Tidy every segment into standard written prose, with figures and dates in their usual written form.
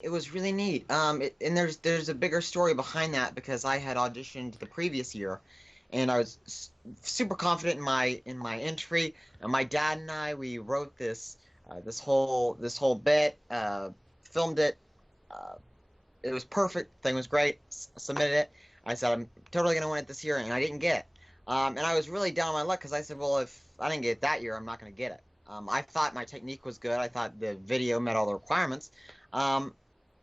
It was really neat. And there's a bigger story behind that because I had auditioned the previous year, and I was super confident in my entry. And my dad and I we wrote this whole bit, filmed it. Uh, it was perfect. Thing was great. Submitted it. I said I'm totally gonna win it this year, and I didn't get it. And I was really down on my luck because I said, well, if I didn't get it that year, I'm not gonna get it. I thought my technique was good. I thought the video met all the requirements. Um,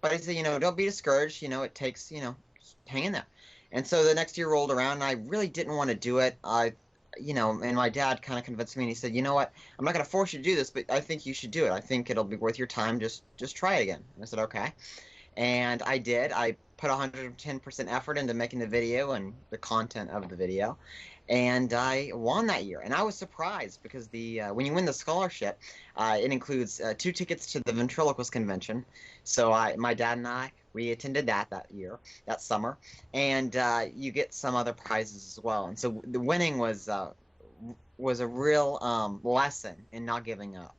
but I said, don't be discouraged. It takes, just hang in there. And so the next year rolled around, and I really didn't want to do it. And my dad kind of convinced me, and he said, you know what? I'm not going to force you to do this, but I think you should do it. I think it'll be worth your time. Just try it again. And I said, okay. And I did. I put 110% effort into making the video and the content of the video, and I won that year. And I was surprised because the when you win the scholarship, it includes 2 tickets to the ventriloquist convention. So my dad and I, we attended that year, that summer, and you get some other prizes as well. And so the winning was a real lesson in not giving up.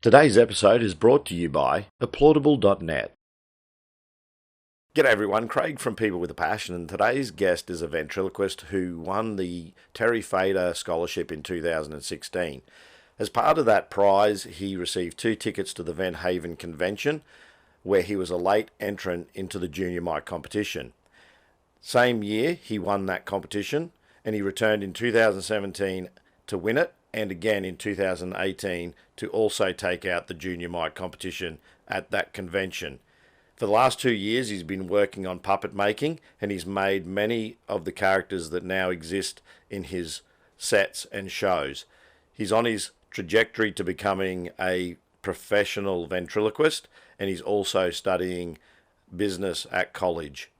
Today's episode is brought to you by Applaudible.net. G'day everyone, Craig from People with a Passion, and today's guest is a ventriloquist who won the Terry Fator Scholarship in 2016. As part of that prize, he received 2 tickets to the Van Haven Convention, where he was a late entrant into the junior mic competition. Same year, he won that competition, and he returned in 2017 to win it, and again in 2018 to also take out the junior mic competition at that convention. For the last 2 years, he's been working on puppet making, and he's made many of the characters that now exist in his sets and shows. He's on his trajectory to becoming a professional ventriloquist, and he's also studying business at college.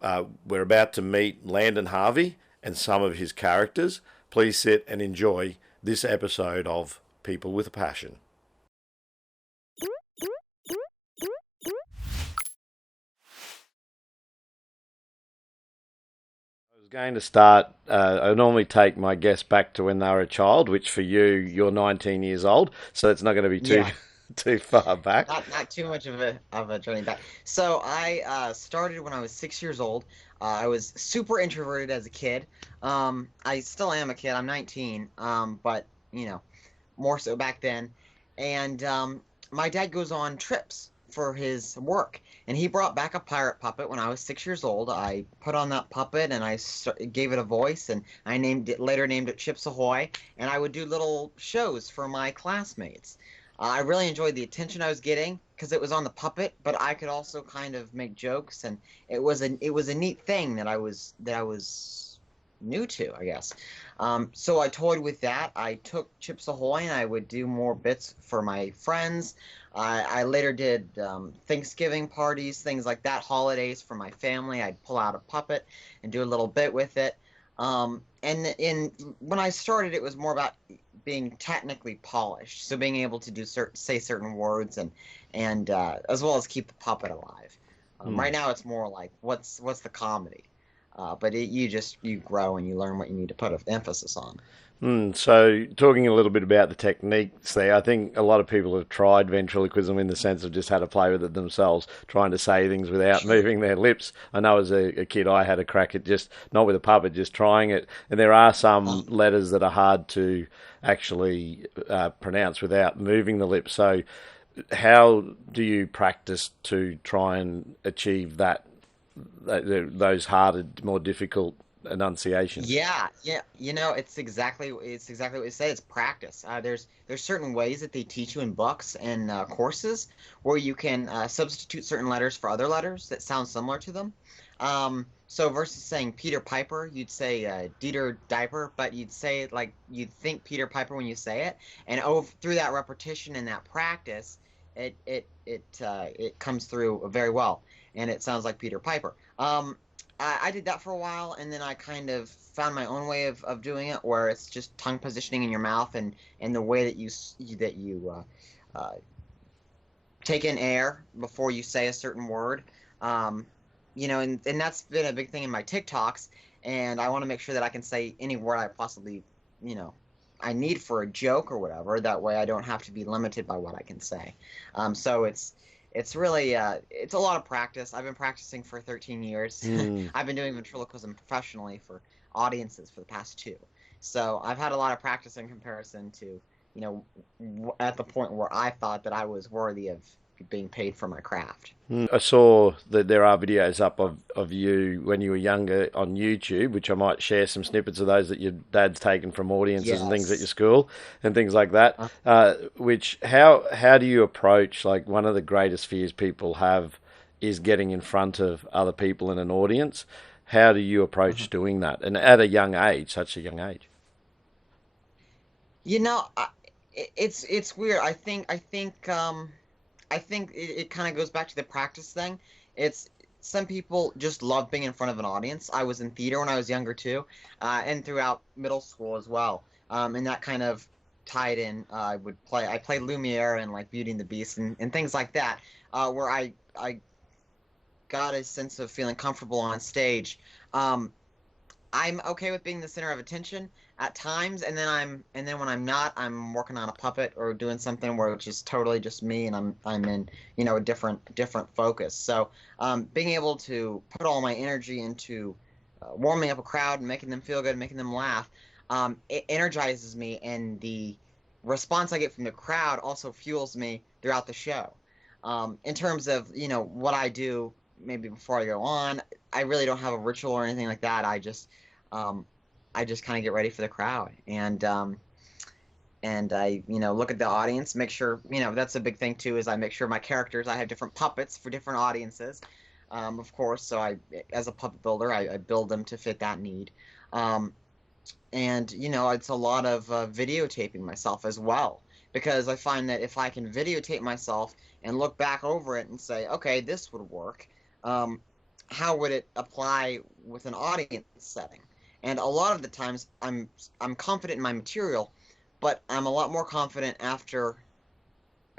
We're about to meet Landon Harvey and some of his characters. Please sit and enjoy this episode of People with a Passion. Going to start. I normally take my guests back to when they were a child, which for you, you're 19 years old, so it's not going to be too Yeah. too far back. Not too much of a journey back. So I started when I was 6 years old. I was super introverted as a kid. I still am a kid. I'm 19. But more so back then. And my dad goes on trips for his work, and he brought back a pirate puppet when I was 6 years old. I put on that puppet and gave it a voice, and I later named it Chips Ahoy. And I would do little shows for my classmates. I really enjoyed the attention I was getting because it was on the puppet, but I could also kind of make jokes, and it was a neat thing that I was new to, I guess. So I toyed with that. I took Chips Ahoy, and I would do more bits for my friends. I later did Thanksgiving parties, things like that, holidays for my family. I'd pull out a puppet and do a little bit with it. And when I started, it was more about being technically polished, so being able to say certain words and as well as keep the puppet alive. Hmm. Right now, it's more like what's the comedy, but you grow and you learn what you need to put an emphasis on. So, talking a little bit about the techniques there, I think a lot of people have tried ventriloquism in the sense of just how to play with it themselves, trying to say things without moving their lips. I know as a kid, I had a crack at just, not with a puppet, just trying it. And there are some letters that are hard to actually pronounce without moving the lips. So, how do you practice to try and achieve those harder, more difficult enunciations? Yeah, yeah, it's exactly what you say. It's practice. There's certain ways that they teach you in books and courses where you can substitute certain letters for other letters that sound similar to them. So versus saying Peter Piper, you'd say Dieter Diaper, but you'd say it like you'd think Peter Piper when you say it, and through that repetition and that practice, it comes through very well, and it sounds like Peter Piper. I did that for a while, and then I kind of found my own way of doing it, where it's just tongue positioning in your mouth and the way that you take in air before you say a certain word. Um, and that's been a big thing in my TikToks, and I want to make sure that I can say any word I possibly, you know, I need for a joke or whatever. That way, I don't have to be limited by what I can say. So it's really it's a lot of practice. I've been practicing for 13 years. Hmm. I've been doing ventriloquism professionally for audiences for the past two. So I've had a lot of practice in comparison to, at the point where I thought that I was worthy of being paid for my craft. I saw that there are videos up of you when you were younger on YouTube, which I might share some snippets of those that your dad's taken from audiences and things at your Yes. school and things like that. Uh, Which how do you approach, like, one of the greatest fears people have is getting in front of other people in an audience. How do you approach mhm. doing that? And at a young age, such a young age. You know, I, it's weird. I think it kind of goes back to the practice thing. It's Some people just love being in front of an audience. I was in theater when I was younger too, and throughout middle school as well. And that kind of tied in. I played Lumiere and like Beauty and the Beast and things like that, where I got a sense of feeling comfortable on stage. Um, I'm okay with being the center of attention at times, and then when I'm not, I'm working on a puppet or doing something where it's just totally just me, and I'm in a different focus. So being able to put all my energy into warming up a crowd and making them feel good, making them laugh, it energizes me, and the response I get from the crowd also fuels me throughout the show. In terms of what I do, maybe before I go on, I really don't have a ritual or anything like that. Um, I just kind of get ready for the crowd, and I look at the audience, make sure that's a big thing too. Is I make sure my characters, I have different puppets for different audiences, of course. So as a puppet builder, I build them to fit that need, um, and it's a lot of videotaping myself as well, because I find that if I can videotape myself and look back over it and say, okay, this would work. Um, how would it apply with an audience setting? And a lot of the times I'm confident in my material, but I'm a lot more confident after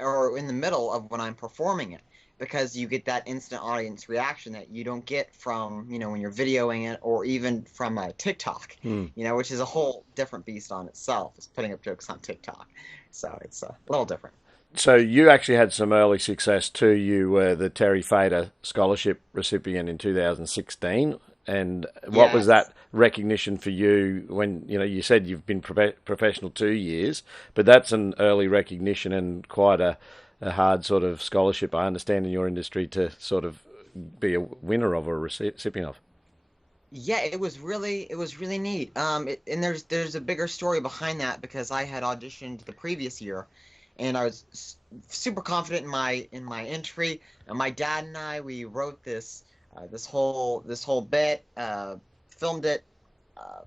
or in the middle of when I'm performing it, because you get that instant audience reaction that you don't get from, when you're videoing it, or even from TikTok, Hmm. which is a whole different beast on itself. It's putting up jokes on TikTok. So it's a little different. So you actually had some early success too. You were the Terry Fator Scholarship recipient in 2016. And what was Yes. that recognition for you when, you said you've been professional 2 years, but that's an early recognition and quite a hard sort of scholarship, I understand, in your industry to sort of be a winner of or recipient of. Yeah, it was really neat. And there's a bigger story behind that, because I had auditioned the previous year, and I was super confident in my entry. And my dad and I, we wrote this whole bit, filmed it. Uh,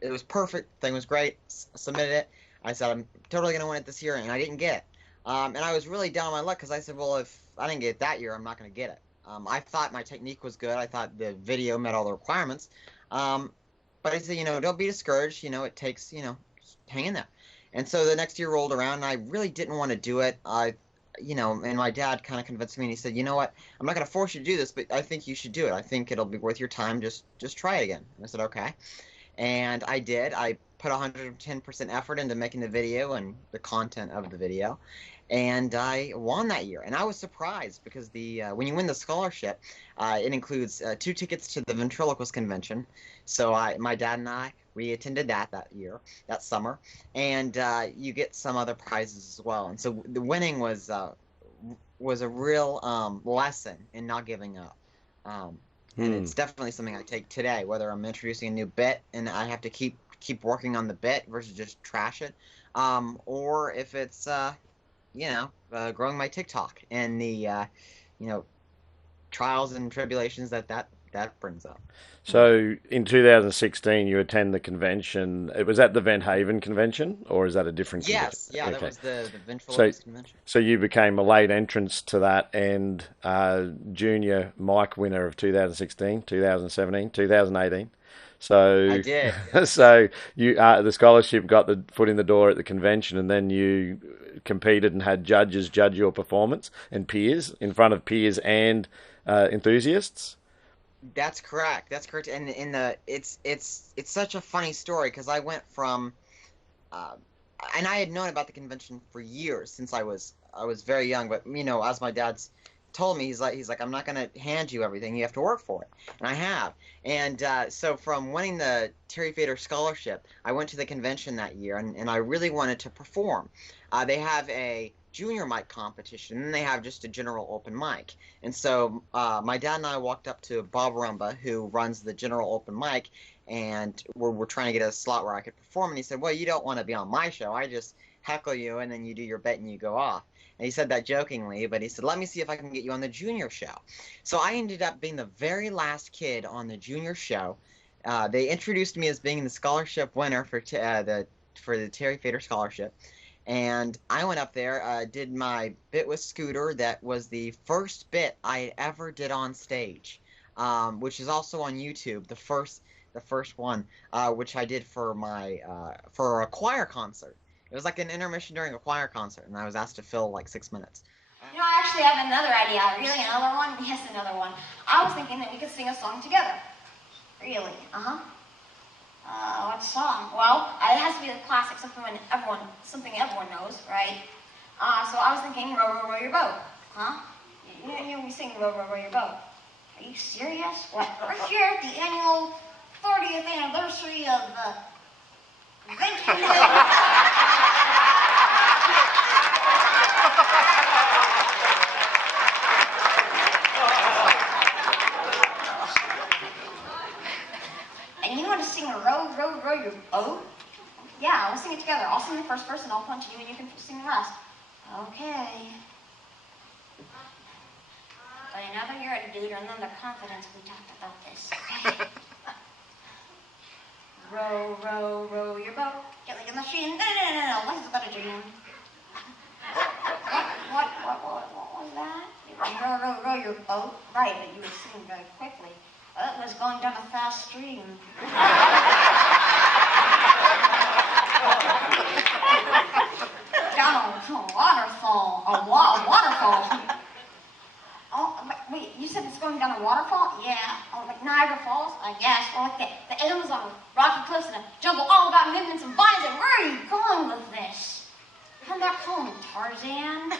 it was perfect. Thing was great. Submitted it. I said I'm totally gonna win it this year, and I didn't get it. And I was really down on my luck, because I said, well, if I didn't get it that year, I'm not gonna get it. I thought my technique was good. I thought the video met all the requirements. Um, but I said, don't be discouraged. It takes, just hang in there. And so the next year rolled around, and I really didn't want to do it. And my dad kind of convinced me, and he said, you know what? I'm not going to force you to do this, but I think you should do it. I think it'll be worth your time. Just try it again. And I said, okay. And I did. I put 110% effort into making the video and the content of the video, and I won that year. And I was surprised, because the when you win the scholarship, it includes 2 tickets to the ventriloquist convention. So my dad and I, we attended that year, that summer, and you get some other prizes as well. And so the winning was a real lesson in not giving up. Um, and Hmm. it's definitely something I take today, whether I'm introducing a new bit and I have to keep working on the bit versus just trash it, or if it's growing my TikTok and the you know trials and tribulations that brings up. Um, So in 2016, you attend the convention. It was at the Vent Haven convention, or is that a different convention? yes, yeah, that Okay. was the So, ventriloquist convention. so you became a late entrance to that and junior Mike winner of 2016, 2017, 2018. I So, did, yes. so you the scholarship got the foot in the door at the convention, and then you competed and had judges judge your performance and peers in front of peers and enthusiasts. That's correct. That's correct. And in the it's such a funny story, because I went from uh, and I had known about the convention for years, since I was very young. But as my dad's told me, he's like, I'm not going to hand you everything. You have to work for it. And I have. And so from winning the Terry Fator Scholarship, I went to the convention that year, and I really wanted to perform. They have a junior mic competition, and they have just a general open mic. And so my dad and I walked up to Bob Rumba, who runs the general open mic, and we're trying to get a slot where I could perform. And he said, well, you don't want to be on my show. I just heckle you, and then you do your bit and you go off. And he said that jokingly, but he said, let me see if I can get you on the junior show. So I ended up being the very last kid on the junior show. They introduced me as being the scholarship winner for the Terry Fator Scholarship. And I went up there, did my bit with Scooter. That was the first bit I ever did on stage, which is also on YouTube. The first one, which I did for my for a choir concert. It was like an intermission during a choir concert, and I was asked to fill like 6 minutes. You know, I actually have another idea. Really, another one? Yes, another one. I was thinking that we could sing a song together. Really? What song? Well, it has to be a classic, something everyone knows, right? So I was thinking, row, row, row your boat. Huh? You know, we sing row, row, row your boat. Are you serious? What? Right here at the annual 30th anniversary of the Ventriloquist. And you want to sing row, row, row your boat? Yeah, we'll sing it together. I'll sing the first verse and I'll punch you and you can sing the rest. Okay. But now that you're at a dude and under confidence, we talked about this. Okay? Row, row, row your boat. Get like a machine. No. What's the dream? What was that? Row, row, row your boat. Right, but you were singing very quickly. It was going down a fast stream. Down a waterfall. A waterfall. Oh, wait, you said it's going down a waterfall? Yeah. Oh, like Niagara Falls? I guess. Or like the Amazon, rocky cliffs and a jungle all about movements and vines. And where are you going with this? Come back home, Tarzan.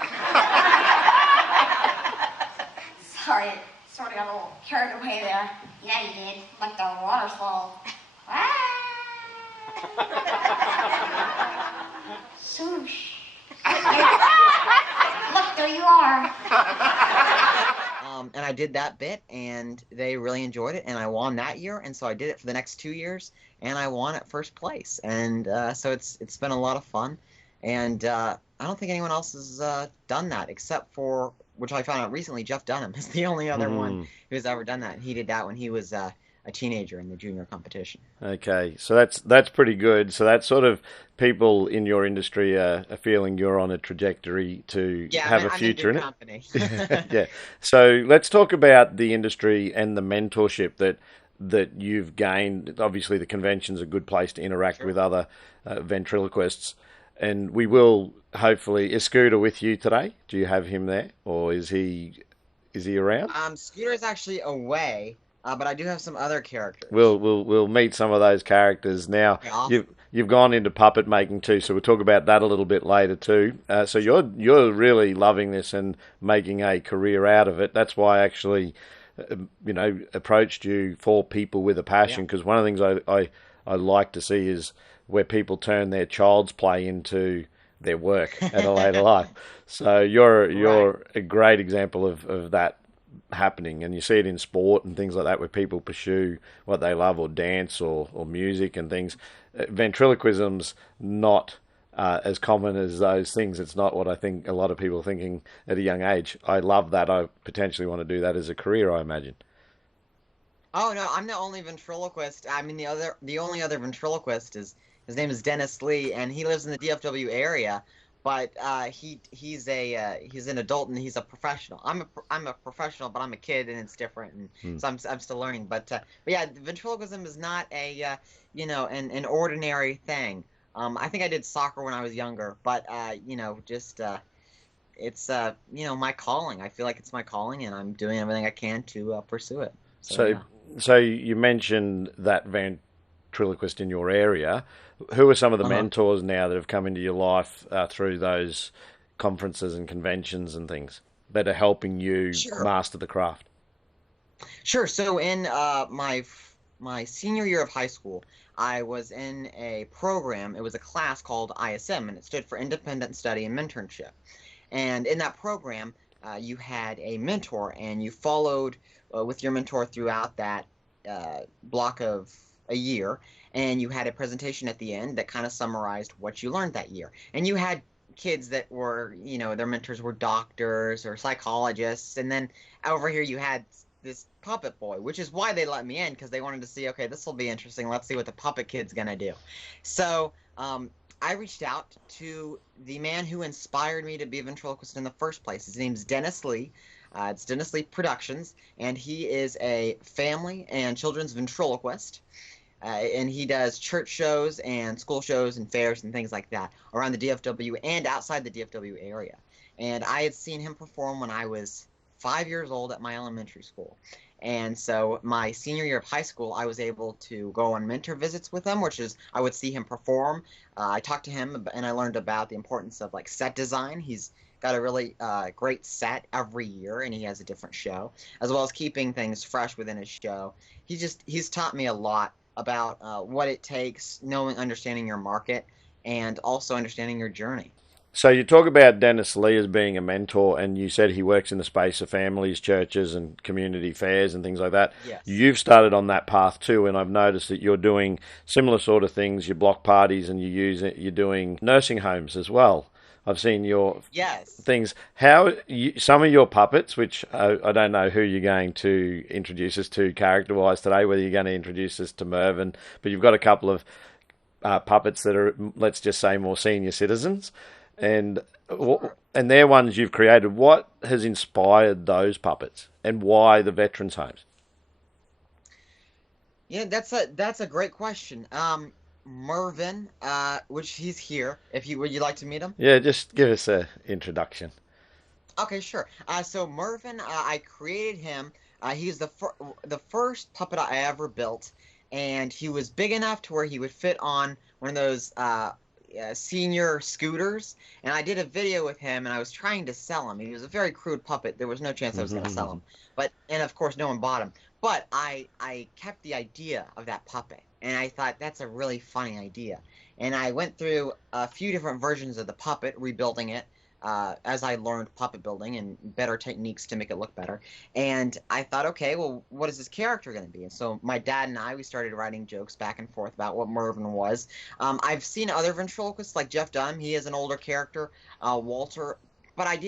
Sorry, sort of got a little carried away there. Yeah, you did. Like the waterfall. Swoosh. Look, there you are. And I did that bit, and they really enjoyed it, and I won that year, and so I did it for the next 2 years, and I won at first place, and so it's been a lot of fun, and I don't think anyone else has done that except for, which I found out recently, Jeff Dunham is the only other one who's ever done that, and he did that when he was a teenager in the junior competition. Okay, so that's pretty good. So that's sort of people in your industry are feeling you're on a trajectory to have a future in it. Yeah. So let's talk about the industry and the mentorship that you've gained. Obviously, the convention's a good place to interact with other ventriloquists, and we will hopefully. Is Scooter with you today? Do you have him there, or is he around? Scooter is actually away. But I do have some other characters. We'll meet some of those characters now. Okay, awesome. You've gone into puppet making too, so we'll talk about that a little bit later too. So you're really loving this and making a career out of it. That's why I actually, approached you for people with a passion, because one of the things I like to see is where people turn their child's play into their work at a later life. So you're a great example of that happening, and you see it in sport and things like that where people pursue what they love, or dance or music and things. Ventriloquism's not as common as those things. It's not what I think a lot of people are thinking at a young age. I love that. I potentially want to do that as a career, I imagine. Oh no, I'm the only ventriloquist. I mean, the only other ventriloquist his name is Dennis Lee, and he lives in the DFW area. But he's an adult and he's a professional. I'm a professional, but I'm a kid and it's different, and so I'm still learning. But yeah, ventriloquism is not a an ordinary thing. I think I did soccer when I was younger, but it's my calling. I feel like it's my calling, and I'm doing everything I can to pursue it. So you mentioned that ventriloquist in your area. Who are some of the mentors now that have come into your life through those conferences and conventions and things? that are helping you Sure. master the craft? Sure. So in my senior year of high school, I was in a program. It was a class called ISM, and it stood for Independent Study and Mentorship. And in that program, you had a mentor, and you followed with your mentor throughout that block of a year. And you had a presentation at the end that kind of summarized what you learned that year. And you had kids that were, their mentors were doctors or psychologists. And then over here, you had this puppet boy, which is why they let me in, because they wanted to see, okay, this will be interesting. Let's see what the puppet kid's gonna do. So I reached out to the man who inspired me to be a ventriloquist in the first place. His name's Dennis Lee. It's Dennis Lee Productions, and he is a family and children's ventriloquist. And he does church shows and school shows and fairs and things like that around the DFW and outside the DFW area. And I had seen him perform when I was 5 years old at my elementary school. And so my senior year of high school, I was able to go on mentor visits with him, which is I would see him perform. I talked to him and I learned about the importance of like set design. He's got a really great set every year, and he has a different show, as well as keeping things fresh within his show. He's taught me a lot about what it takes, understanding your market, and also understanding your journey. So you talk about Dennis Lee as being a mentor, and you said he works in the space of families, churches, and community fairs and things like that. Yes. You've started on that path too, and I've noticed that you're doing similar sort of things. You block parties, and you're doing nursing homes as well. I've seen your things. Some of your puppets, which I don't know who you're going to introduce us to character-wise today, whether you're going to introduce us to Mervyn, but you've got a couple of puppets that are, let's just say, more senior citizens, and they're ones you've created. What has inspired those puppets, and why the veterans' homes? Yeah, that's a great question. Mervyn, which he's here. Would you like to meet him? Yeah, just give us an introduction. Okay, sure. So Mervyn, I created him. He's the first puppet I ever built, and he was big enough to where he would fit on one of those senior scooters. And I did a video with him, and I was trying to sell him. He was a very crude puppet. There was no chance I was going to sell him. And of course, no one bought him. But I kept the idea of that puppet, and I thought that's a really funny idea. And I went through a few different versions of the puppet, rebuilding it as I learned puppet building and better techniques to make it look better. And I thought, okay, well, what is this character going to be? And so my dad and we started writing jokes back and forth about what Mervyn was. I've seen other ventriloquists like Jeff Dunham. He is an older character, Walter. But I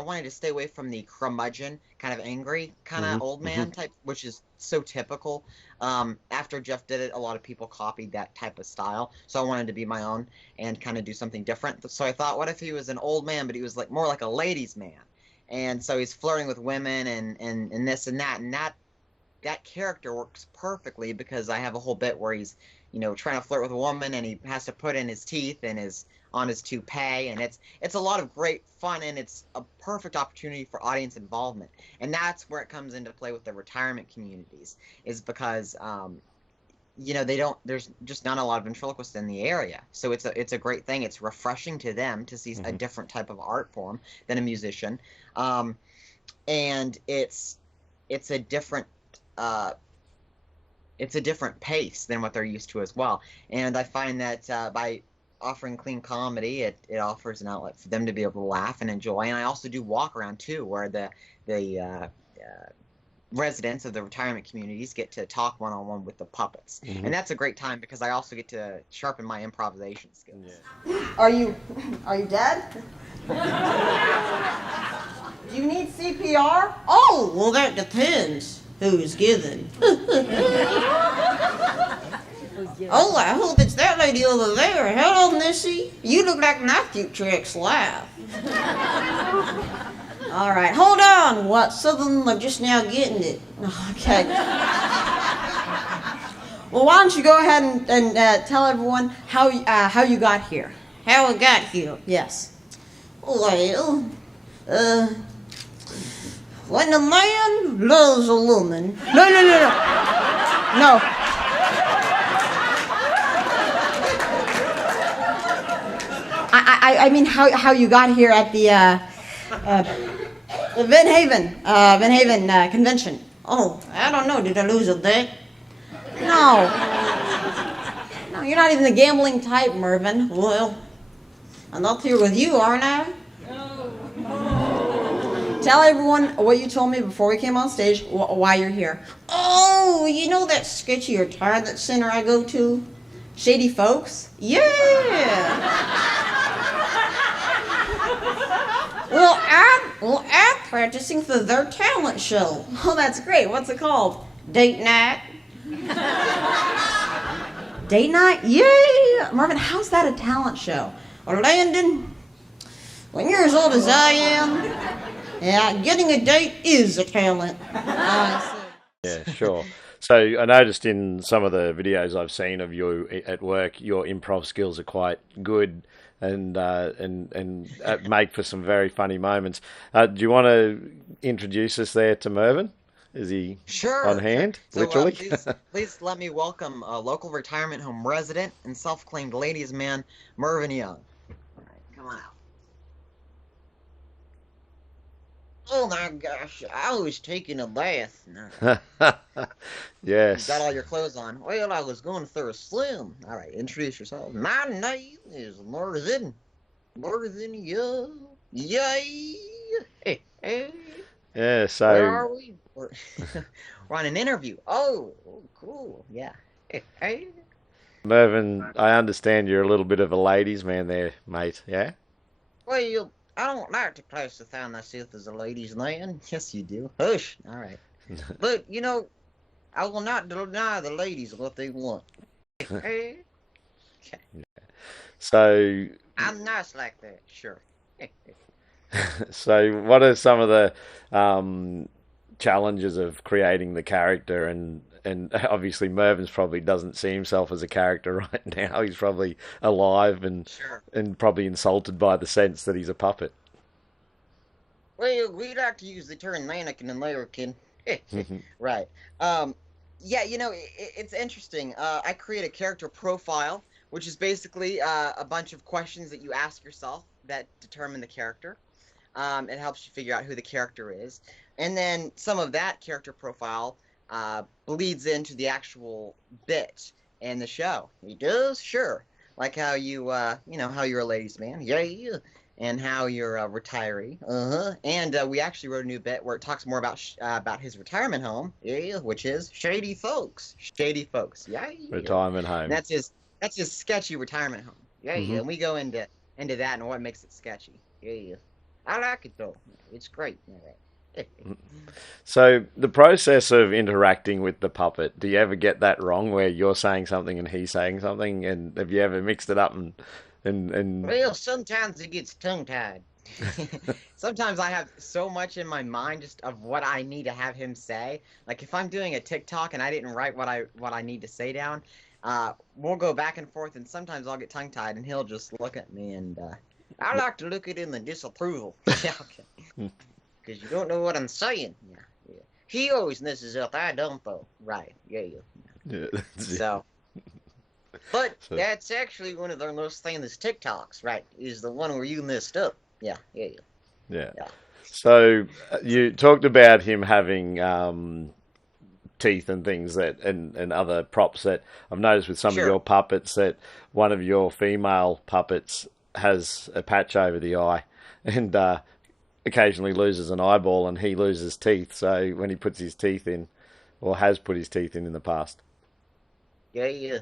wanted to stay away from the curmudgeon, kind of angry, kind of old man type, which is so typical. After Jeff did it, a lot of people copied that type of style. So I wanted to be my own and kind of do something different. So I thought, what if he was an old man, but he was like more like a ladies' man? And so he's flirting with women and this and that. And that character works perfectly because I have a whole bit where he's, trying to flirt with a woman, and he has to put in his teeth and on his toupee, and it's a lot of great fun, and it's a perfect opportunity for audience involvement. And that's where it comes into play with the retirement communities, is because there's just not a lot of ventriloquists in the area, so it's a great thing. It's refreshing to them to see a different type of art form than a musician, and it's a different pace than what they're used to as well. And I find that by offering clean comedy, it offers an outlet for them to be able to laugh and enjoy. And I also do walk around too, where the residents of the retirement communities get to talk one-on-one with the puppets. And that's a great time because I also get to sharpen my improvisation skills. Are you dead? Do you need CPR? Oh, well, that depends who's giving. Oh, I hope it's that lady over there. Hello, Missy. You look like my future ex-wife. All right, hold on. What? Some of them are just now getting it. Okay. Well, why don't you go ahead and tell everyone how you got here? How I got here? Yes. Well, when a man loves a woman... No. I mean how you got here at the The Van Haven convention. Oh, I don't know. Did I lose a bet? No. No, you're not even the gambling type, Mervyn. Well, I'm up here with you, aren't I? Tell everyone what you told me before we came on stage, why you're here. Oh, you know that sketchy retirement center I go to? Shady folks? Yeah. Well, I'm practicing for their talent show. Oh, that's great. What's it called? Date night. Date night? Yeah. Mervyn, how's that a talent show? Or Landon, when you're as old as I am, yeah, getting a date is a talent. I see. Yeah, sure. So I noticed in some of the videos I've seen of you at work, your improv skills are quite good and make for some very funny moments. Do you want to introduce us there to Mervyn? Is he Sure. on hand, So, literally? please let me welcome a local retirement home resident and self-claimed ladies' man, Mervyn Young. All right, come on out. Oh my gosh, I was taking a bath. No. Yes. You got all your clothes on. Well, I was going through a slim. All right, introduce yourself. My name is Mervyn. Mervyn Young. Yay! Hey, hey. Yeah, Where so are we? We're, we're on an interview. Oh, cool. Yeah. Hey, hey. Mervyn, I understand you're a little bit of a ladies' man there, mate, yeah? Well, I don't like to classify myself as a ladies' man. Yes, you do. Hush. All right. But, I will not deny the ladies what they want. Hey, So, I'm nice like that. Sure. so what are some of the challenges of creating the character? And obviously Mervyn's probably doesn't see himself as a character right now. He's probably alive Sure. and probably insulted by the sense that he's a puppet. Well, we like to use the term mannequin and larrikin. Right. Yeah, it's interesting. I create a character profile, which is basically a bunch of questions that you ask yourself that determine the character. It helps you figure out who the character is. And then some of that character profile bleeds into the actual bit and the show. He does? Sure. Like how how you're a ladies' man. Yeah. And how you're a retiree. Uh-huh. And we actually wrote a new bit where it talks more about his retirement home, Yeah. which is Shady folks. Shady Folks. Yeah. Retirement home. And that's his sketchy retirement home. Yeah. Mhm. And we go into that and what makes it sketchy. Yeah. I like it, though. It's great. So the process of interacting with the puppet, do you ever get that wrong where you're saying something and he's saying something? And have you ever mixed it up and Well, sometimes it gets tongue-tied. Sometimes I have so much in my mind just of what I need to have him say. Like if I'm doing a TikTok and I didn't write what I need to say down, we'll go back and forth, and sometimes I'll get tongue-tied and he'll just look at me and I like to look at it in the disapproval. yeah, okay. Because you don't know what I'm saying. Yeah. He always messes up. I don't, though. Right. yeah, So But So- that's actually one of the most famous TikToks, right? Is the one where you messed up. yeah. yeah. Yeah. So you talked about him having teeth and things and other props that I've noticed with some of Sure. your puppets that one of your female puppets has a patch over the eye and occasionally loses an eyeball and he loses teeth. So when he puts his teeth in, or has put his teeth in the past. Yeah.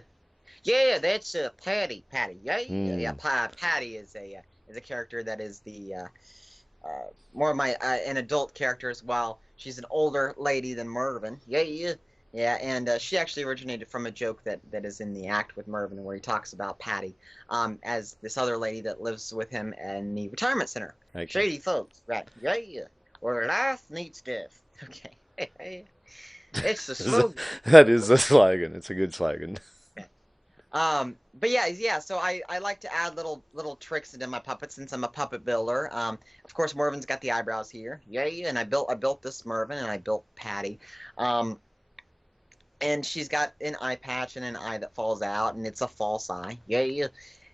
Yeah, that's Patty. Yeah. Yeah, Patty is a character that is the more of my an adult character as well. She's an older lady than Mervyn. Yeah. Yeah, and she actually originated from a joke that is in the act with Mervyn where he talks about Patty as this other lady that lives with him in the retirement center. Okay. Shady folks, right? Yeah. Where life meets death. Okay. It's the slogan. That is the slogan. It's a good slogan. But yeah. So I like to add little tricks into my puppets since I'm a puppet builder. Of course, Mervyn's got the eyebrows here. Yeah. And I built this Mervyn and I built Patty. And she's got an eye patch and an eye that falls out, and it's a false eye. Yeah.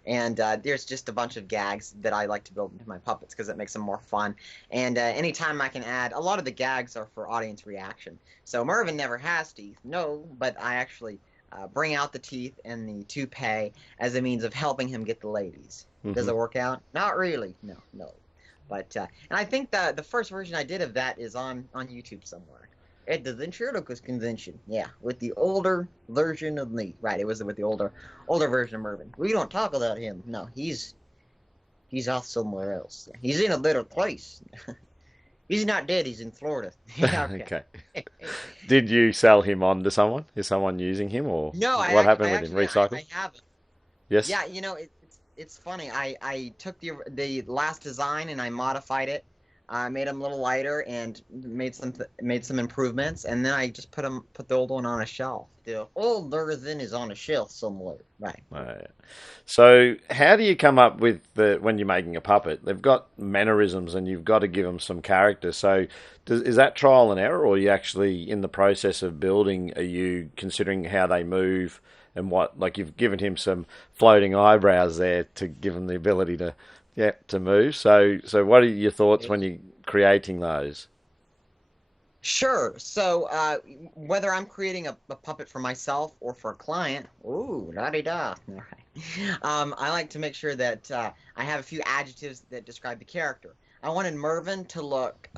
And there's just a bunch of gags that I like to build into my puppets because it makes them more fun. And anytime I can add, a lot of the gags are for audience reaction. So Mervyn never has teeth, no, but I actually bring out the teeth and the toupee as a means of helping him get the ladies. Does it work out? Not really, no. But and I think the first version I did of that is on YouTube somewhere. At the Ventriloquist convention, yeah, with the older version of me. Right, it was with the older version of Mervyn. We don't talk about him. No, he's off somewhere else. He's in a better place. He's not dead. He's in Florida. Okay. Did you sell him on to someone? Is someone using him, or no? What happened with him? Recycle? I haven't. Yes. Yeah, it's funny. I took the last design and I modified it. I made them a little lighter and made some improvements, and then I just put the old one on a shelf. The old version is on a shelf somewhere, right? Right. So, how do you come up with when you're making a puppet? They've got mannerisms, and you've got to give them some character. So, is that trial and error, or are you actually in the process of building? Are you considering how they move and what? Like you've given him some floating eyebrows there to give him the ability to. Yeah, to move. So what are your thoughts when you're creating those? Sure. So whether I'm creating a puppet for myself or for a client, ooh, la-di-da. All right. I like to make sure that I have a few adjectives that describe the character. I wanted Mervyn to look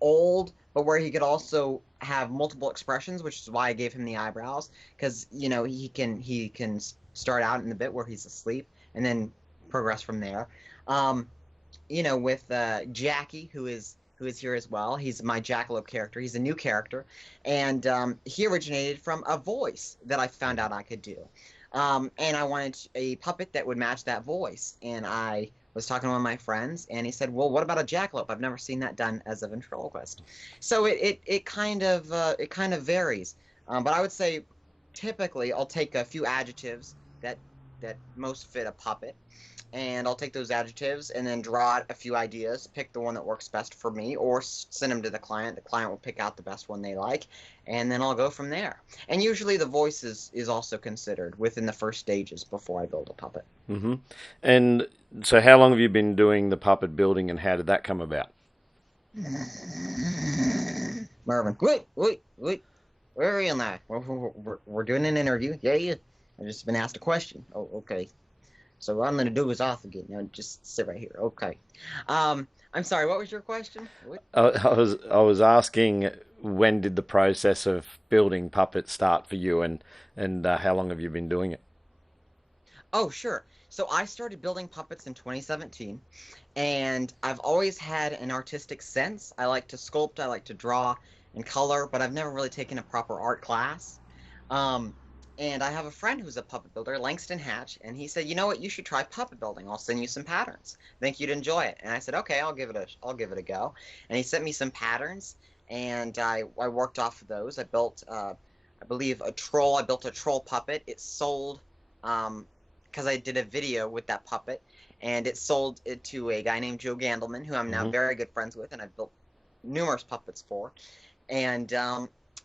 old, but where he could also have multiple expressions, which is why I gave him the eyebrows, because he can start out in the bit where he's asleep and then progress from there. With Jackie, who is here as well. He's my Jackalope character. He's a new character, and he originated from a voice that I found out I could do. And I wanted a puppet that would match that voice. And I was talking to one of my friends, and he said, "Well, what about a jackalope? I've never seen that done as a ventriloquist." So it kind of varies. But I would say typically I'll take a few adjectives that most fit a puppet. And I'll take those adjectives and then draw out a few ideas, pick the one that works best for me, or send them to the client. The client will pick out the best one they like, and then I'll go from there. And usually the voice is also considered within the first stages before I build a puppet. Mm-hmm. And so how long have you been doing the puppet building, and how did that come about? Mervyn, wait, where are you now? We're doing an interview. Yeah. I've just been asked a question. Oh, okay. So what I'm going to do is off again. Just sit right here. Okay. I'm sorry. What was your question? I was asking, when did the process of building puppets start for you, and how long have you been doing it? Oh, sure. So I started building puppets in 2017, and I've always had an artistic sense. I like to sculpt. I like to draw and color, but I've never really taken a proper art class. And I have a friend who's a puppet builder, Langston Hatch, and he said, "You know what? You should try puppet building. I'll send you some patterns. I think you'd enjoy it." And I said, "Okay, I'll give it a go." And he sent me some patterns, and I worked off of those. I built, I believe, a troll. I built a troll puppet. It sold, because I did a video with that puppet, and it sold it to a guy named Joe Gandelman, who I'm now very good friends with, and I've built numerous puppets for. And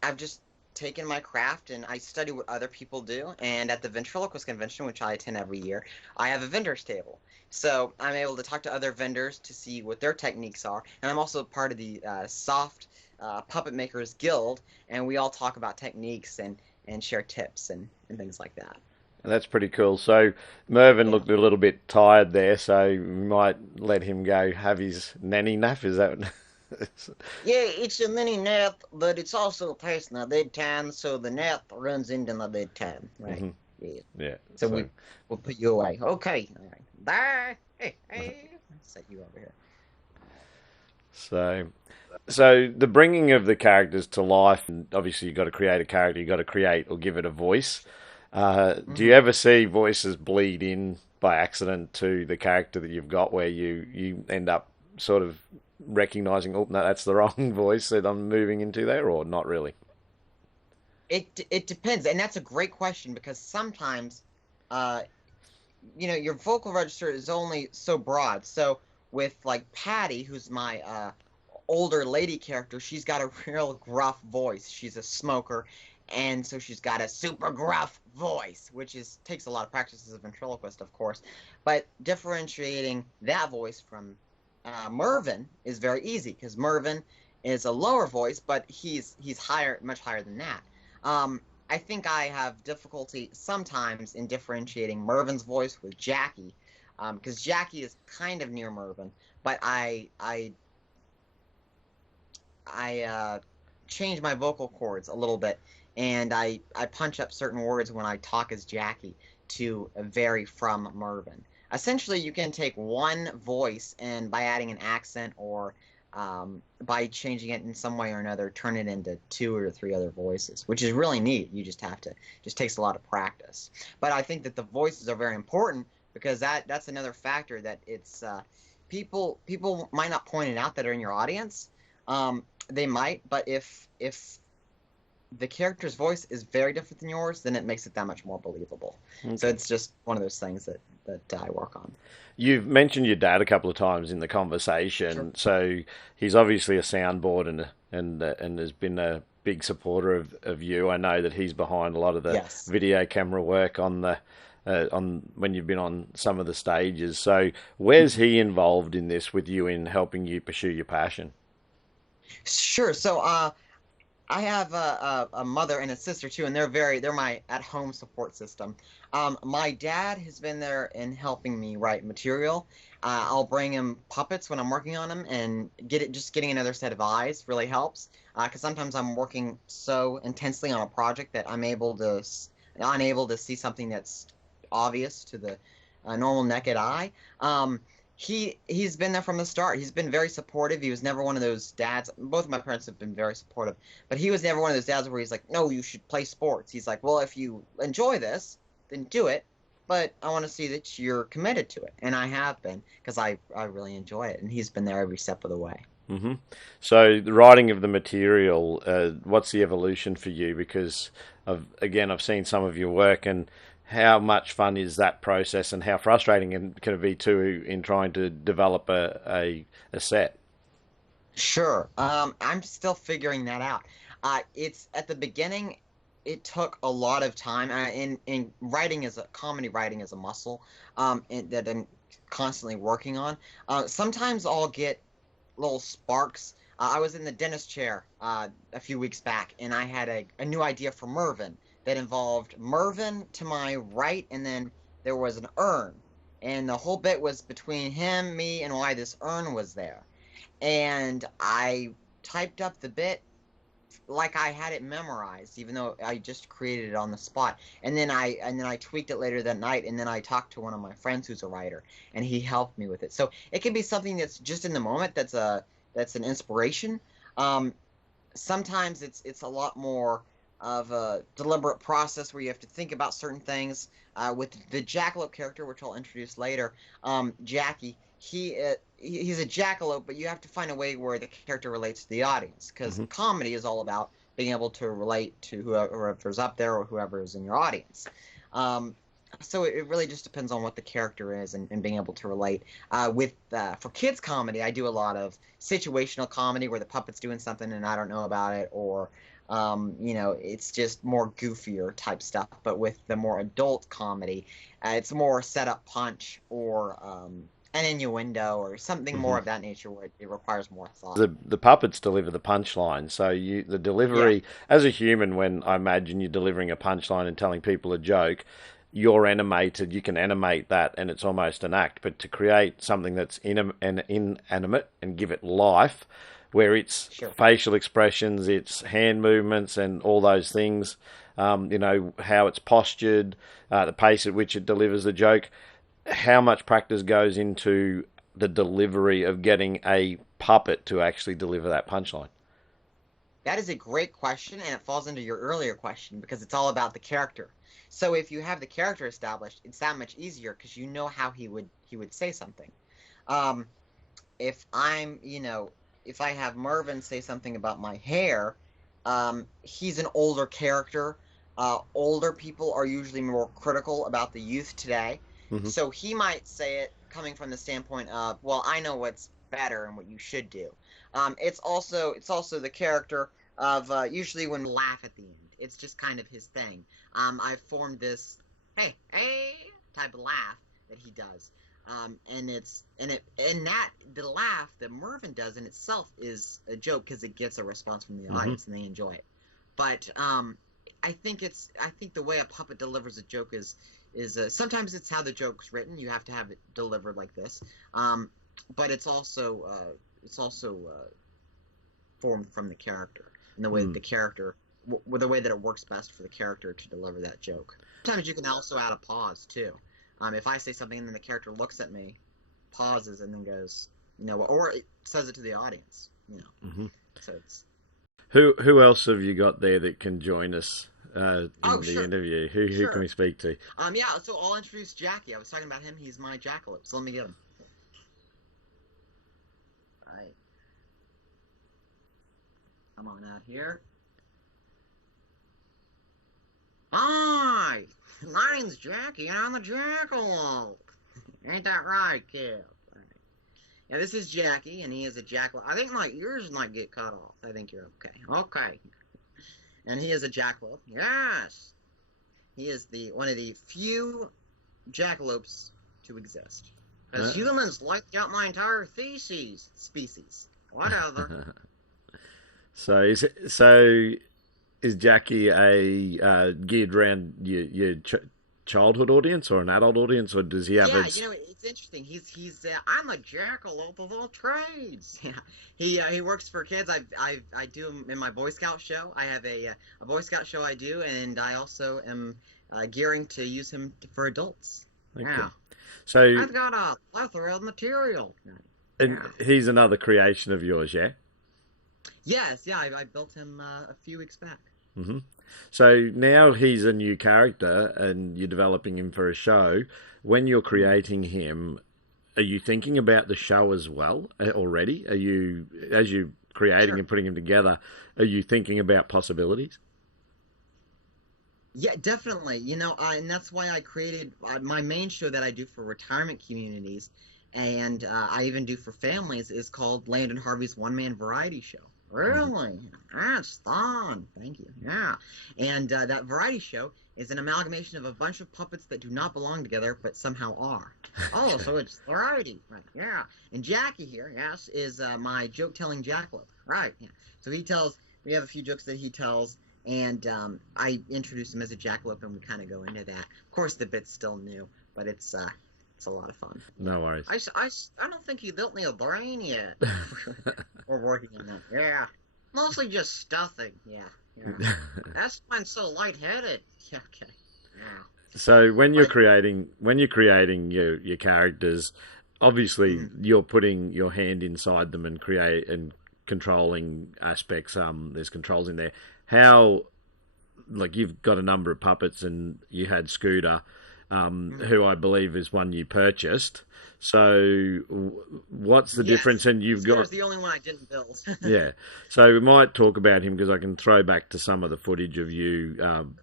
I've just taken my craft and I study what other people do, and at the Ventriloquist convention, which I attend every year, I have a vendors table, so I'm able to talk to other vendors to see what their techniques are, and I'm also part of the Soft Puppet Makers Guild, and we all talk about techniques and share tips and things like that. That's pretty cool. So Mervyn looked a little bit tired there, so we might let him go have his nanny nap. Is that Yeah, it's a mini nap, but it's also past my bedtime, so the nap runs into my bedtime, right? Mm-hmm. Yeah. So we'll put you away. Okay. All right. Bye. Hey. Set you over here. So the bringing of the characters to life, and obviously you've got to create a character, you've got to create or give it a voice. Do you ever see voices bleed in by accident to the character that you've got, where you end up sort of recognizing, oh, no, that's the wrong voice that I'm moving into there, or not really? It depends, and that's a great question, because sometimes, your vocal register is only so broad. So with like Patty, who's my older lady character, she's got a real gruff voice. She's a smoker, and so she's got a super gruff voice, which takes a lot of practice as a ventriloquist, of course. But differentiating that voice from Mervyn is very easy, because Mervyn is a lower voice, but he's higher, much higher than that. I think I have difficulty sometimes in differentiating Mervyn's voice with Jackie, because Jackie is kind of near Mervyn, but I change my vocal cords a little bit, and I punch up certain words when I talk as Jackie to vary from Mervyn. Essentially, you can take one voice and by adding an accent or by changing it in some way or another, turn it into 2 or 3 other voices, which is really neat. You just have to, just takes a lot of practice. But I think that the voices are very important, because that's another factor that it's people might not point it out that are in your audience. They might, but if the character's voice is very different than yours, then it makes it that much more believable. Okay. So it's just one of those things that I work on. You've mentioned your dad a couple of times in the conversation, sure. So he's obviously a soundboard and has been a big supporter of you. I know that he's behind a lot of the yes. video camera work on when you've been on some of the stages. So where's he involved in this with you in helping you pursue your passion? Sure. So I have a mother and a sister too, and they're my at-home support system. My dad has been there in helping me write material. I'll bring him puppets when I'm working on them, and getting another set of eyes really helps. Because sometimes I'm working so intensely on a project that I'm unable to see something that's obvious to the normal naked eye. He's been there from the start. He's been very supportive. He was never one of those dads. Both of my parents have been very supportive, but he was never one of those dads where he's like, no, you should play sports. He's like, well, if you enjoy this, then do it, but I want to see that you're committed to it. And I have been, because I really enjoy it, and he's been there every step of the way. Mm-hmm. So the writing of the material, what's the evolution for you? Because I've seen some of your work, and how much fun is that process, and how frustrating can it be too in trying to develop a set? Sure. I'm still figuring that out. It's at the beginning, it took a lot of time. In writing comedy writing is a muscle that I'm constantly working on. Sometimes I'll get little sparks. I was in the dentist chair a few weeks back, and I had a new idea for Mervyn that involved Mervyn to my right, and then there was an urn. And the whole bit was between him, me, and why this urn was there. And I typed up the bit like I had it memorized, even though I just created it on the spot. And then I tweaked it later that night, and then I talked to one of my friends who's a writer, and he helped me with it. So it can be something that's just in the moment, that's an inspiration. Sometimes it's a lot more of a deliberate process where you have to think about certain things. With the Jackalope character, which I'll introduce later, Jackie, he's a jackalope, but you have to find a way where the character relates to the audience, because mm-hmm. comedy is all about being able to relate to whoever's up there or whoever is in your audience. So it really just depends on what the character is and being able to relate. For kids comedy, I do a lot of situational comedy where the puppet's doing something and I don't know about it, or it's just more goofier type stuff. But with the more adult comedy, it's more setup punch or an innuendo or something mm-hmm. more of that nature, where it requires more thought. The puppets deliver the punchline, so the delivery, yeah. As a human, when I imagine you're delivering a punchline and telling people a joke, you're animated, you can animate that, and it's almost an act. But to create something that's inanimate and give it life, where it's sure. facial expressions, it's hand movements, and all those things, how it's postured, the pace at which it delivers the joke, how much practice goes into the delivery of getting a puppet to actually deliver that punchline? That is a great question, and it falls into your earlier question, because it's all about the character. So if you have the character established, it's that much easier, because you know how he would say something. If I have Mervyn say something about my hair, he's an older character. Older people are usually more critical about the youth today. Mm-hmm. So he might say it coming from the standpoint of, well, I know what's better and what you should do. It's also the character of usually when we laugh at the end. It's just kind of his thing. I formed this hey type of laugh that he does. And the laugh that Mervyn does in itself is a joke because it gets a response from the audience and they enjoy it. But I think the way a puppet delivers a joke is sometimes it's how the joke's written. You have to have it delivered like this. But it's also formed from the character and the way that the character, the way that it works best for the character to deliver that joke. Sometimes you can also add a pause too. If I say something and then the character looks at me, pauses, and then goes, or it says it to the audience, So it's. Who else have you got there that can join us in the interview? Who can we speak to? Yeah, so I'll introduce Jackie. I was talking about him. He's my Jackalope, so let me get him. All right. Come on out here. Hi! My name's Jackie, and I'm the Jackalope. Ain't that right, kid? Yeah, this is Jackie, and he is a jackalope. I think my ears might get cut off. I think you're okay. Okay. And he is a jackalope. Yes! He is one of the few jackalopes to exist. Because humans wiped out my entire species. Whatever. So is Jackie a geared around your childhood audience or an adult audience, or does he have? Yeah, it's interesting. He's I'm a jackalope of all trades. Yeah, he works for kids. I do him in my Boy Scout show. I have a Boy Scout show I do, and I also am gearing to use him for adults. Okay. Yeah. So I've got a plethora of material. And he's another creation of yours, yeah? Yes, yeah. I built him a few weeks back. Mm-hmm. So now he's a new character and you're developing him for a show. When you're creating him, are you thinking about the show as well already? Are you, as you're creating and putting him together, are you thinking about possibilities? Yeah, definitely. And that's why I created my main show that I do for retirement communities, and I even do for families, is called Landon Harvey's One-Man Variety Show. Really? That's fun. Thank you. Yeah. And that variety show is an amalgamation of a bunch of puppets that do not belong together, but somehow are. Oh, so it's variety. Right. Yeah. And Jackie here, yes, is my joke-telling jackalope. Right. Yeah. So we have a few jokes that he tells, and I introduce him as a jackalope, and we kind of go into that. Of course, the bit's still new, but it's a lot of fun. No worries. I don't think you built me a brain yet. We're working on that. Yeah. Mostly just stuffing. Yeah. That's why I'm so lightheaded. Yeah, okay. Yeah. So when you're creating your characters, obviously you're putting your hand inside them and controlling aspects. There's controls in there. How, like, you've got a number of puppets, and you had Scooter, who I believe is one you purchased. So what's the difference? And you've got... the only one I didn't build. Yeah. So we might talk about him, because I can throw back to some of the footage of you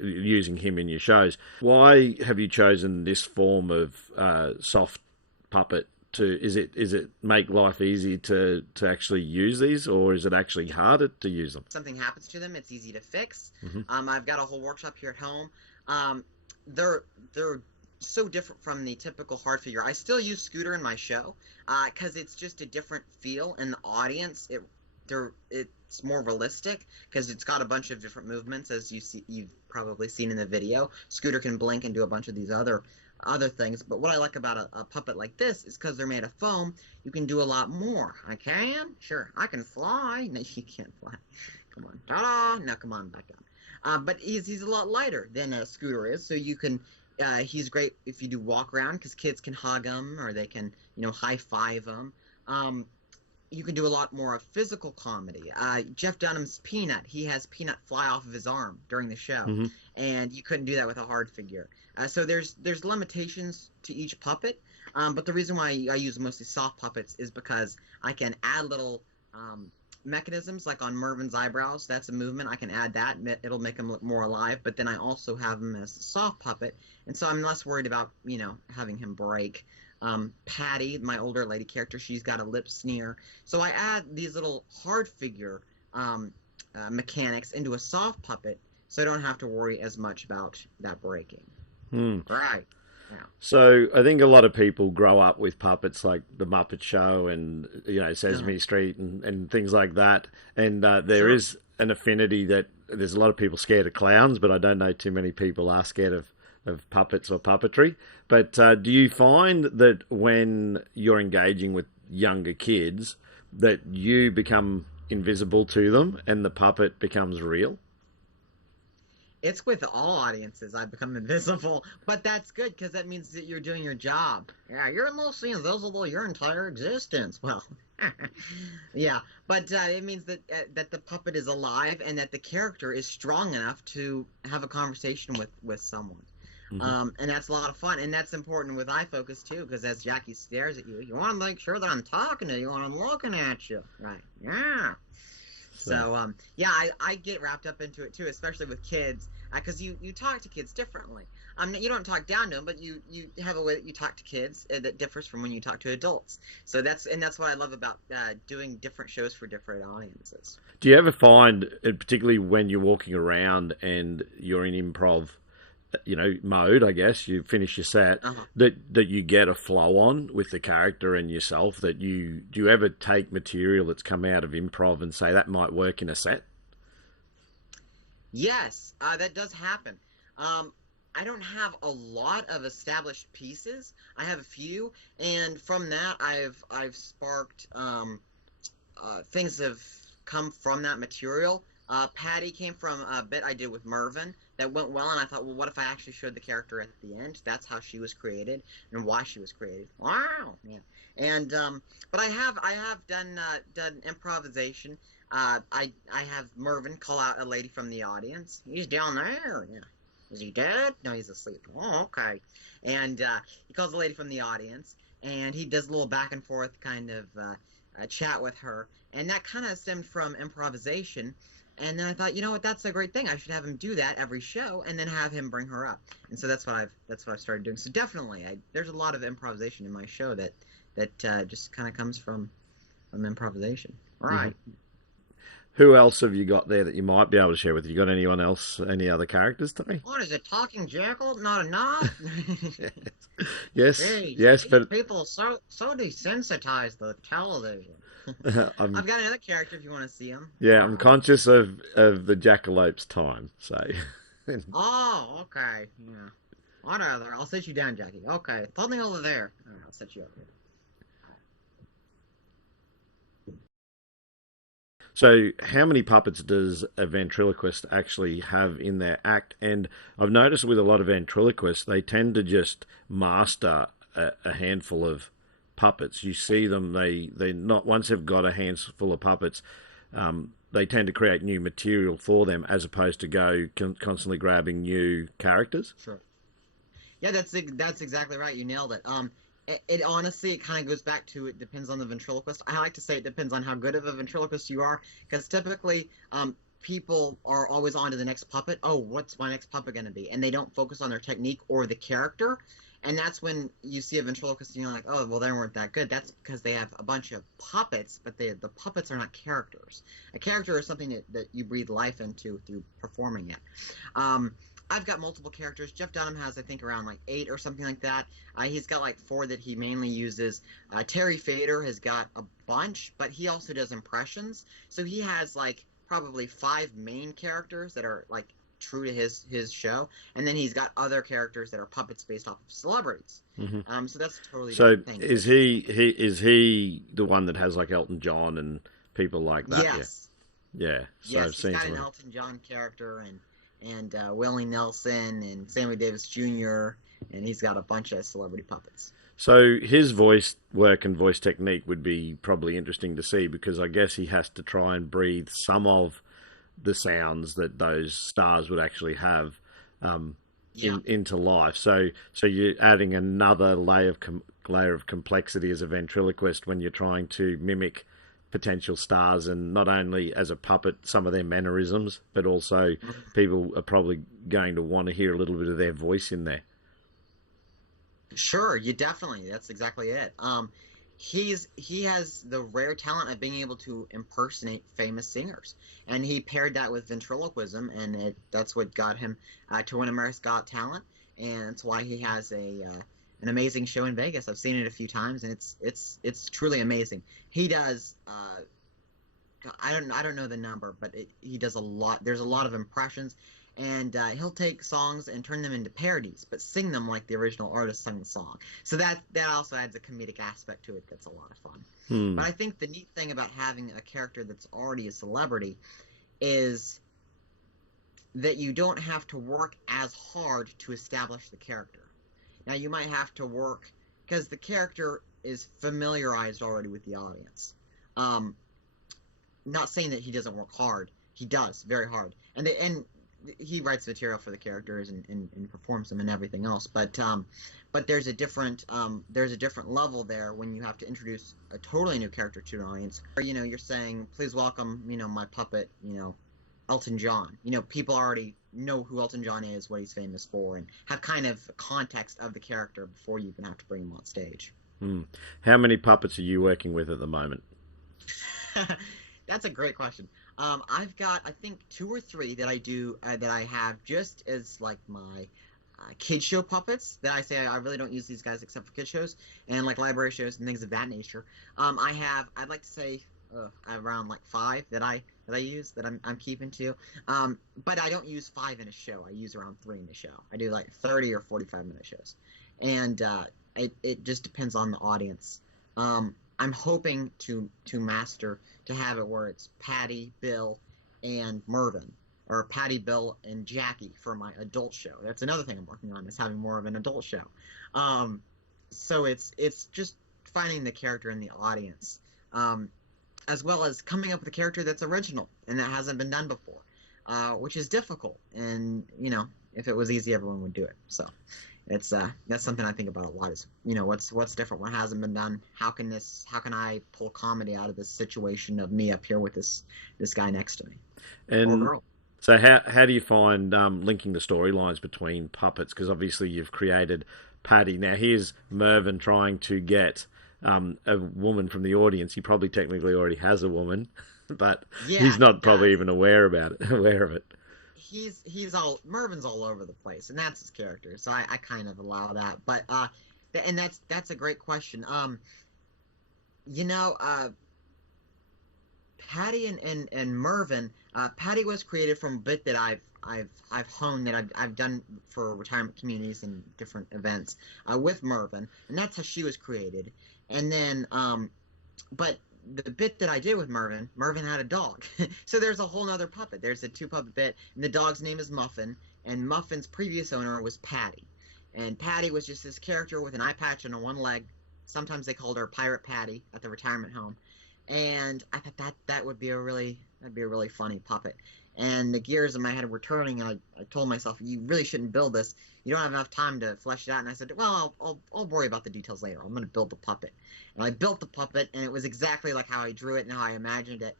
using him in your shows. Why have you chosen this form of soft puppet? Is it make life easy to actually use these, or is it actually harder to use them? Something happens to them, it's easy to fix. I've got a whole workshop here at home. They're so different from the typical hard figure. I still use Scooter in my show because it's just a different feel in the audience. It's more realistic because it's got a bunch of different movements, as you've probably seen in the video. Scooter can blink and do a bunch of these other things. But what I like about a puppet like this is because they're made of foam, you can do a lot more. I can? Sure. I can fly. No, you can't fly. Come on. Ta-da! Now come on back down. But he's a lot lighter than a Scooter is, so you can... he's great if you do walk around, because kids can hug him, or they can, high-five him. You can do a lot more of physical comedy. Jeff Dunham's Peanut, he has Peanut fly off of his arm during the show, and you couldn't do that with a hard figure. So there's limitations to each puppet, but the reason why I use mostly soft puppets is because I can add little mechanisms, like on Mervyn's eyebrows. That's a movement. I can add that. It'll make him look more alive, but then I also have him as a soft puppet, and so I'm less worried about, having him break. Patty, my older lady character, she's got a lip sneer. So I add these little hard figure mechanics into a soft puppet, so I don't have to worry as much about that breaking. Hmm. Right. Yeah. So I think a lot of people grow up with puppets like the Muppet Show and Sesame Street and things like that. And there is an affinity that there's a lot of people scared of clowns, but I don't know too many people are scared of puppets or puppetry. But do you find that when you're engaging with younger kids that you become invisible to them and the puppet becomes real? It's with all audiences I become invisible, but that's good because that means that you're doing your job. Yeah, you're mostly invisible your entire existence. Well, yeah, but it means that that the puppet is alive and that the character is strong enough to have a conversation with someone. And that's a lot of fun, and that's important with eye focus too, because as Jackie stares at you, you want to make sure that I'm talking to you and I'm looking at you, right? Yeah. So yeah, I get wrapped up into it too, especially with kids, because you talk to kids differently. You don't talk down to them, but you have a way that you talk to kids that differs from when you talk to adults. So that's what I love about doing different shows for different audiences. Do you ever find, particularly when you're walking around and you're in improv, mode, I guess, you finish your set, that you get a flow on with the character and yourself, do you ever take material that's come out of improv and say that might work in a set? Yes, that does happen. I don't have a lot of established pieces. I have a few, and from that I've sparked things have come from that material. Patty came from a bit I did with Mervyn that went well, and I thought, well, what if I actually showed the character at the end? That's how she was created and why she was created. Wow, yeah. And but I have done improvisation. I have Mervyn call out a lady from the audience. He's down there. Yeah. Is he dead? No, he's asleep. Oh, okay. And he calls a lady from the audience, and he does a little back and forth kind of chat with her, and that kind of stemmed from improvisation. And then I thought, you know what, that's a great thing. I should have him do that every show, and then have him bring her up. And so that's what I've started doing. So definitely, there's a lot of improvisation in my show that just kind of comes from improvisation. Right. Who else have you got there that you might be able to share with? You got anyone else, any other characters today? What is it, talking jackal? Not enough? Yes, Jeez, yes, but people so desensitized to television. I've got another character if you want to see him. Yeah, I'm conscious of the Jackalope's time, so. Oh, okay. Yeah. Whatever. I'll set you down, Jackie. Okay. Hold me over there. All right, I'll set you up here. So how many puppets does a ventriloquist actually have in their act? And I've noticed with a lot of ventriloquists, they tend to just master a handful of puppets. You see them, they not once they've got a handful of puppets, they tend to create new material for them as opposed to go constantly grabbing new characters. Sure. Yeah, that's exactly right. You nailed it. It honestly, it kind of goes back to, it depends on the ventriloquist. I like to say it depends on how good of a ventriloquist you are, because typically people are always on to the next puppet. Oh, what's my next puppet going to be? And they don't focus on their technique or the character. And that's when you see a ventriloquist and you're like, oh, well, they weren't that good. That's because they have a bunch of puppets, but the puppets are not characters. A character is something that you breathe life into through performing it. I've got multiple characters. Jeff Dunham has, I think, around like 8 or something like that. He's got like 4 that he mainly uses. Terry Fator has got a bunch, but he also does impressions. So he has like probably 5 main characters that are like true to his show, and then he's got other characters that are puppets based off of celebrities. So that's a totally different thing. Is he the one that has like Elton John and people like that? Yes. Yeah. So yes, I've seen he's got an Elton John character and Willie Nelson and Sammy Davis Jr., and he's got a bunch of celebrity puppets. So his voice work and voice technique would be probably interesting to see, because I guess he has to try and breathe some of the sounds that those stars would actually have into life. So you're adding another layer of complexity as a ventriloquist when you're trying to mimic potential stars, and not only as a puppet some of their mannerisms, but also people are probably going to want to hear a little bit of their voice in there. Sure, that's exactly it. he has the rare talent of being able to impersonate famous singers, and he paired that with ventriloquism, and that's what got him to win America's Got Talent, and that's why he has an amazing show in Vegas. I've seen it a few times, and it's truly amazing. He does I don't know the number, but he does a lot. There's a lot of impressions, and he'll take songs and turn them into parodies, but sing them like the original artist sung the song. So that also adds a comedic aspect to it that's a lot of fun. But I think the neat thing about having a character that's already a celebrity is that you don't have to work as hard to establish the character. Now, you might have to work because the character is familiarized already with the audience. Not saying that he doesn't work hard. He does, very hard. And he writes material for the characters and performs them and everything else. But there's a different level there when you have to introduce a totally new character to an audience. Or, you're saying, please welcome, my puppet, Elton John. People already know who Elton John is, what he's famous for, and have kind of context of the character before you even have to bring him on stage. How many puppets are you working with at the moment? That's a great question. I've got, I think, 2 or 3 that I do that I have just as like my kid show puppets that I say I really don't use these guys except for kid shows and like library shows and things of that nature. I'd like to say around like 5 that I use that I'm keeping to. But I don't use 5 in a show. I use around 3 in a show. I do like 30 or 45-minute shows, and it just depends on the audience. I'm hoping to master to have it where it's Patty, Bill, and Mervyn, or Patty, Bill, and Jackie for my adult show. That's another thing I'm working on, is having more of an adult show. So it's just finding the character in the audience, as well as coming up with a character that's original and that hasn't been done before, which is difficult. And if it was easy, everyone would do it. So it's that's something I think about a lot, is what's different, what hasn't been done, how can I pull comedy out of this situation of me up here with this guy next to me, or girl. So how do you find linking the storylines between puppets? Because obviously you've created Patty. Now here's Mervyn trying to get a woman from the audience. He probably technically already has a woman, but he's not probably even aware of it. Mervyn's all over the place, and that's his character, so I kind of allow that. But and that's a great question. Patty and Mervyn. Patty was created from a bit that I've honed, that I've done for retirement communities and different events with Mervyn, and that's how she was created. And then, but the bit that I did with Mervyn had a dog. So there's a whole nother puppet. There's a 2-puppet bit, and the dog's name is Muffin, and Muffin's previous owner was Patty. And Patty was just this character with an eye patch and a one leg. Sometimes they called her Pirate Patty at the retirement home. And I thought that would be a really funny puppet. And the gears in my head were turning, and I told myself, you really shouldn't build this. You don't have enough time to flesh it out. And I said, well, I'll worry about the details later. I'm going to build the puppet. And I built the puppet, and it was exactly like how I drew it and how I imagined it.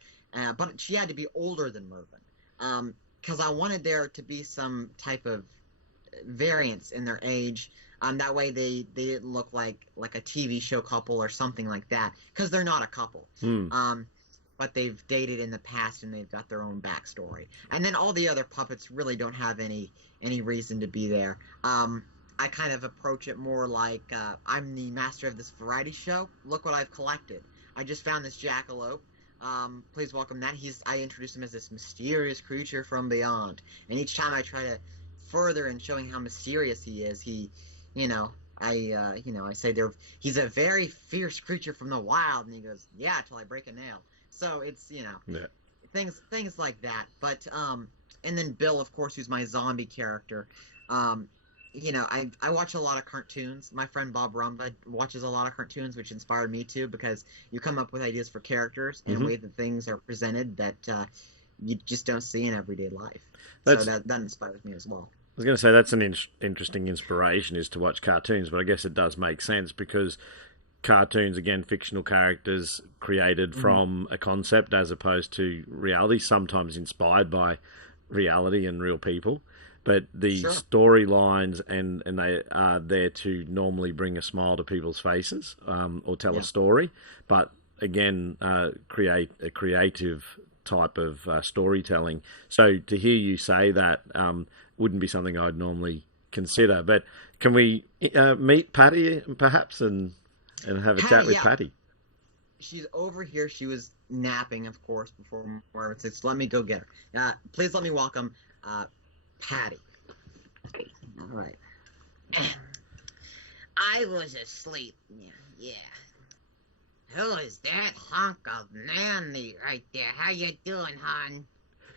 But she had to be older than Mervyn, because I wanted there to be some type of variance in their age. That way they didn't look like a TV show couple or something like that, because they're not a couple. But they've dated in the past, and they've got their own backstory. And then all the other puppets really don't have any reason to be there. I kind of approach it more like, I'm the master of this variety show. Look what I've collected. I just found this jackalope. Please welcome that. I introduce him as this mysterious creature from beyond. And each time I try to further in showing how mysterious he is, I say he's a very fierce creature from the wild, and he goes, yeah, till I break a nail. So it's, things like that. But, and then Bill, of course, who's my zombie character. I watch a lot of cartoons. My friend Bob Rumba watches a lot of cartoons, which inspired me too, because you come up with ideas for characters and way that things are presented that you just don't see in everyday life. So that inspires me as well. I was going to say that's an interesting inspiration, is to watch cartoons, but I guess it does make sense, because cartoons, again, fictional characters created from a concept as opposed to reality, sometimes inspired by reality and real people. but the Sure. storylines and they are there to normally bring a smile to people's faces, or tell a Yeah. story, but again, create a creative type of storytelling. So to hear you say that wouldn't be something I'd normally consider. But can we meet Patty perhaps and have a chat Patty, with yeah. Patty? She's over here. She was napping, of course, before Marvin said, so let me go get her. Please let me welcome Patty. All right. I was asleep. Yeah. Who is that hunk of manly right there? How you doing, hon?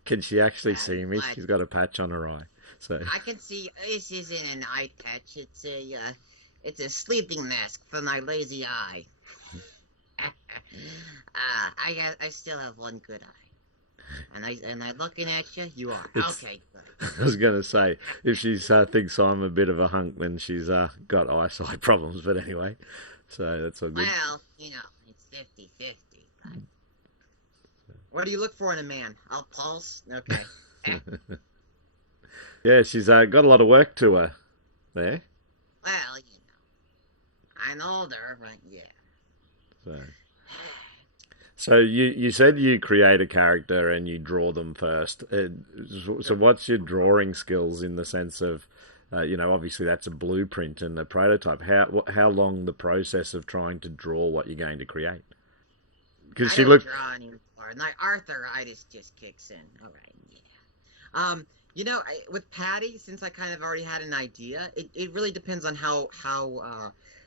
Can she actually Patty, see me? what? She's got a patch on her eye. So I can see this isn't an eye patch. It's a sleeping mask for my lazy eye. I still have one good eye. And I looking at you. You are okay. Good. I was going to say, if she thinks I'm a bit of a hunk, then she's got eyesight problems. But anyway, so that's all good. Well, it's 50-50. But... What do you look for in a man? I'll pulse. Okay. Yeah, she's got a lot of work to her there. Well, I'm older, but yeah. So you said you create a character and you draw them first. So what's your drawing skills in the sense of, obviously that's a blueprint and a prototype. How long the process of trying to draw what you're going to create? Because I she don't looked. draw anymore. My arthritis just kicks in. All right, yeah. With Patty, since I kind of already had an idea, it really depends on how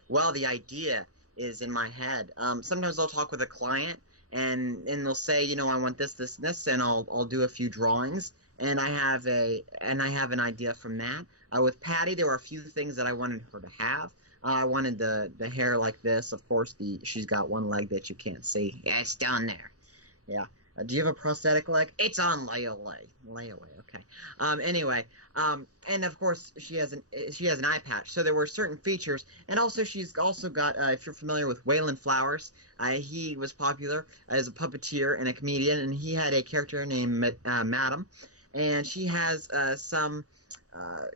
well the idea is in my head. Sometimes I'll talk with a client and they'll say, I want this, this, and this, and I'll do a few drawings, and I have an idea from that. With Patty, there were a few things that I wanted her to have. I wanted the hair like this. Of course, she's got one leg that you can't see. Yeah, it's down there. Yeah. Do you have a prosthetic leg? It's on layaway. Okay. Anyway, and of course she has an eye patch. So there were certain features, and also she's also got. If you're familiar with Waylon Flowers, he was popular as a puppeteer and a comedian, and he had a character named Madam, and she has some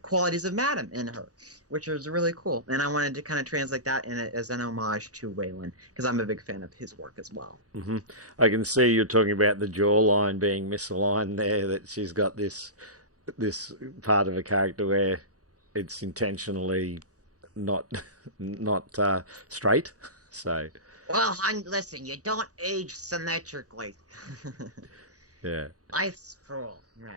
qualities of Madam in her, which was really cool. And I wanted to kind of translate that as an homage to Waylon, because I'm a big fan of his work as well. Mm-hmm. I can see you're talking about the jawline being misaligned there, that she's got this part of a character where it's intentionally not straight. So Well, hon, listen, you don't age symmetrically. yeah. Life's cruel. Right.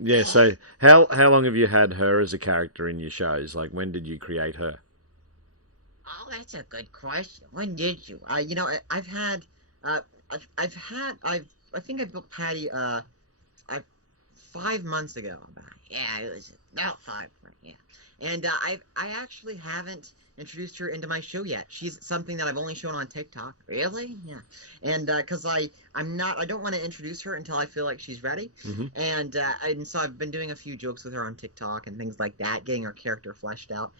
Yeah. So how long have you had her as a character in your shows? Like, when did you create her? Oh, that's a good question. When did you? I think I built Patty 5 months ago. Yeah, it was about 5. Yeah. And I actually haven't introduced her into my show yet. She's something that I've only shown on TikTok. Really? Yeah. And because I don't want to introduce her until I feel like she's ready. Mm-hmm. And so I've been doing a few jokes with her on TikTok and things like that, getting her character fleshed out.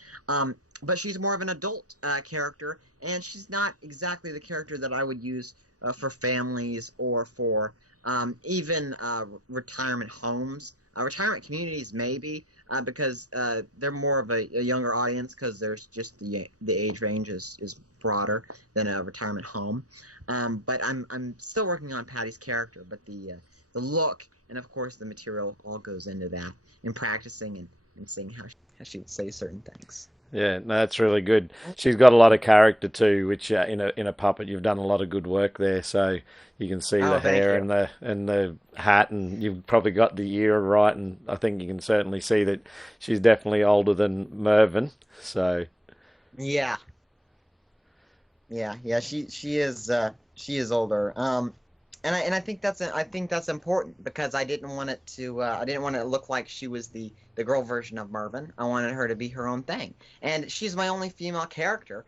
But she's more of an adult character, and she's not exactly the character that I would use for families or for even retirement homes. Retirement communities, maybe, because they're more of a younger audience, because there's just the age range is broader than a retirement home. But I'm still working on Patty's character, but the look and of course the material all goes into that, and practicing and seeing how she would say certain things. Yeah, no, that's really good. She's got a lot of character too, which in a puppet, you've done a lot of good work there. So you can see the hair and the hat, and you've probably got the ear right. And I think you can certainly see that she's definitely older than Mervyn. So yeah. She is older. And I think that's important, because I didn't want it to look like she was the girl version of Mervyn. I wanted her to be her own thing, and she's my only female character,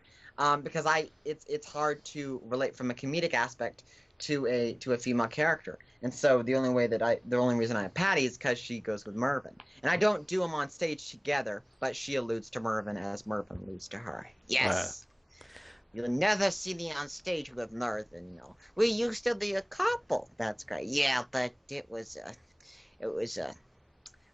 because it's hard to relate from a comedic aspect to a female character, and so the only reason I have Patty is because she goes with Mervyn, and I don't do them on stage together, but she alludes to Mervyn as Mervyn alludes to her. Yes. You'll never see me on stage with Mervyn, We used to be a couple. That's great. Yeah, but it was It was a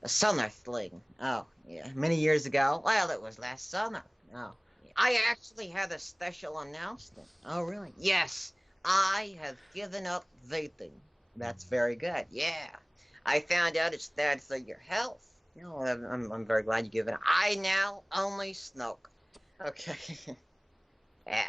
summer fling. Oh, yeah. Many years ago. Well, it was last summer. Oh, yeah. I actually had a special announcement. Oh, really? Yes, I have given up vaping. That's very good. Yeah, I found out it's bad for your health. No, I'm very glad you give it. I now only smoke. Okay. Yeah.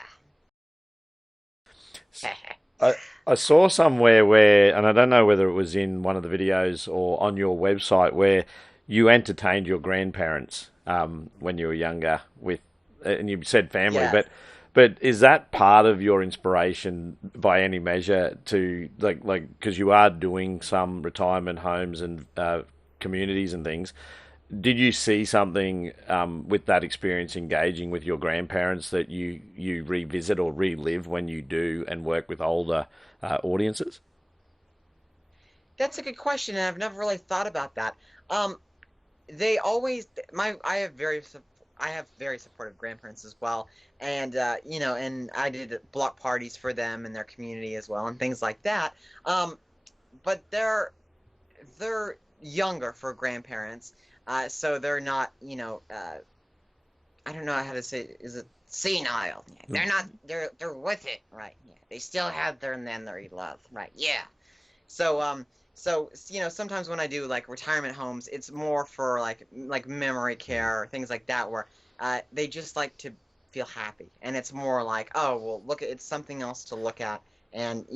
I saw somewhere where, and I don't know whether it was in one of the videos or on your website, where you entertained your grandparents when you were younger with, and you said family, Yeah. but is that part of your inspiration by any measure to like because you are doing some retirement homes and communities and things? Did you see something with that experience engaging with your grandparents that you revisit or relive when you do and work with older audiences? That's a good question, and I've never really thought about that. Um, they always I have very supportive grandparents as well, and and I did block parties for them in their community as well, and things like that. Um, but they're younger for grandparents, so they're not, I don't know how to say, is it Senile. They're not. They're with it. Right. Yeah. They still have their memory love. Right. Yeah. so sometimes when I do like retirement homes, it's more for like memory care or things like that, where they just like to feel happy, and it's more like, oh well, look, it's something else to look at. And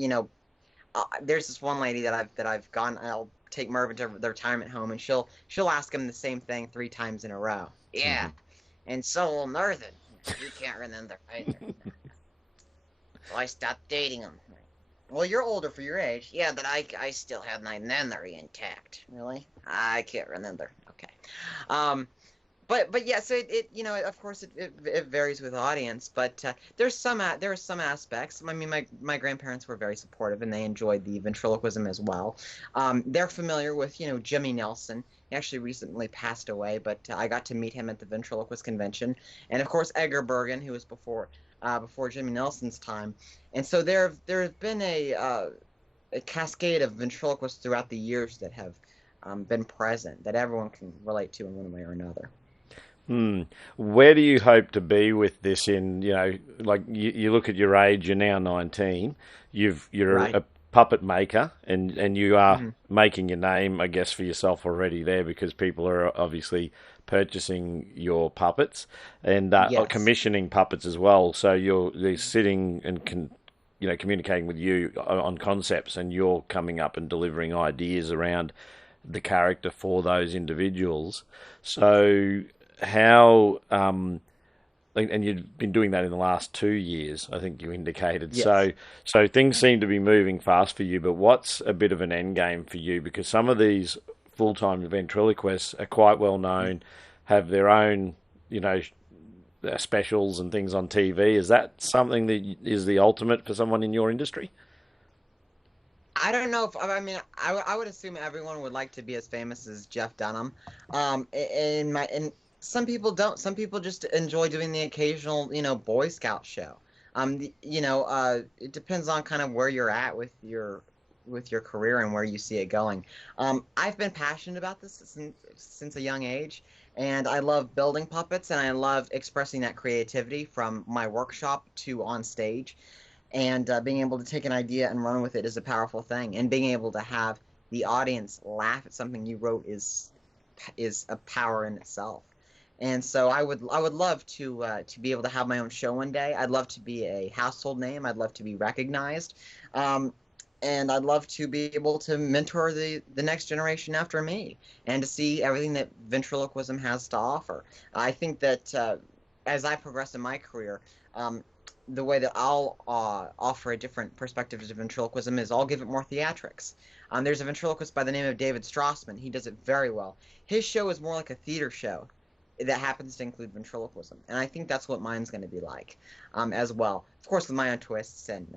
there's this one lady that I've gone, I'll take Mervyn to the retirement home, and she'll ask him the same thing 3 times in a row. Yeah. And so will Mervyn. You can't remember either. So I stopped dating him. Well, you're older for your age. Yeah, but I still have my memory intact. Really? I can't remember. Okay. But yeah, so of course it varies with audience, but there are some aspects. I mean, my grandparents were very supportive, and they enjoyed the ventriloquism as well. They're familiar with Jimmy Nelson. He actually recently passed away, but I got to meet him at the ventriloquist convention, and of course Edgar Bergen, who was before Jimmy Nelson's time. And so there have been a cascade of ventriloquists throughout the years that have been present, that everyone can relate to in one way or another. Where do you hope to be with this in, like you look at your age, you're now 19, you're Right. a puppet maker, and you are making your name, I guess, for yourself already there, because people are obviously purchasing your puppets and Yes. commissioning puppets as well. So they're sitting and communicating with you on concepts, and you're coming up and delivering ideas around the character for those individuals. So how and you've been doing that in the last 2 years, I think you indicated. Yes. So things seem to be moving fast for you, but what's a bit of an end game for you? Because some of these full-time ventriloquists are quite well known, have their own, specials and things on TV. Is that something that is the ultimate for someone in your industry? I don't know if I would assume everyone would like to be as famous as Jeff Dunham. And some people don't. Some people just enjoy doing the occasional, Boy Scout show. It depends on kind of where you're at with your career and where you see it going. I've been passionate about this since a young age, and I love building puppets, and I love expressing that creativity from my workshop to on stage. And being able to take an idea and run with it is a powerful thing. And being able to have the audience laugh at something you wrote is a power in itself. And so I would love to be able to have my own show one day. I'd love to be a household name. I'd love to be recognized, and I'd love to be able to mentor the next generation after me, and to see everything that ventriloquism has to offer. I think that as I progress in my career, the way that I'll offer a different perspective to ventriloquism is I'll give it more theatrics. There's a ventriloquist by the name of David Strassman. He does it very well. His show is more like a theater show that happens to include ventriloquism, and I think that's what mine's going to be like, as well. Of course, with my own twists and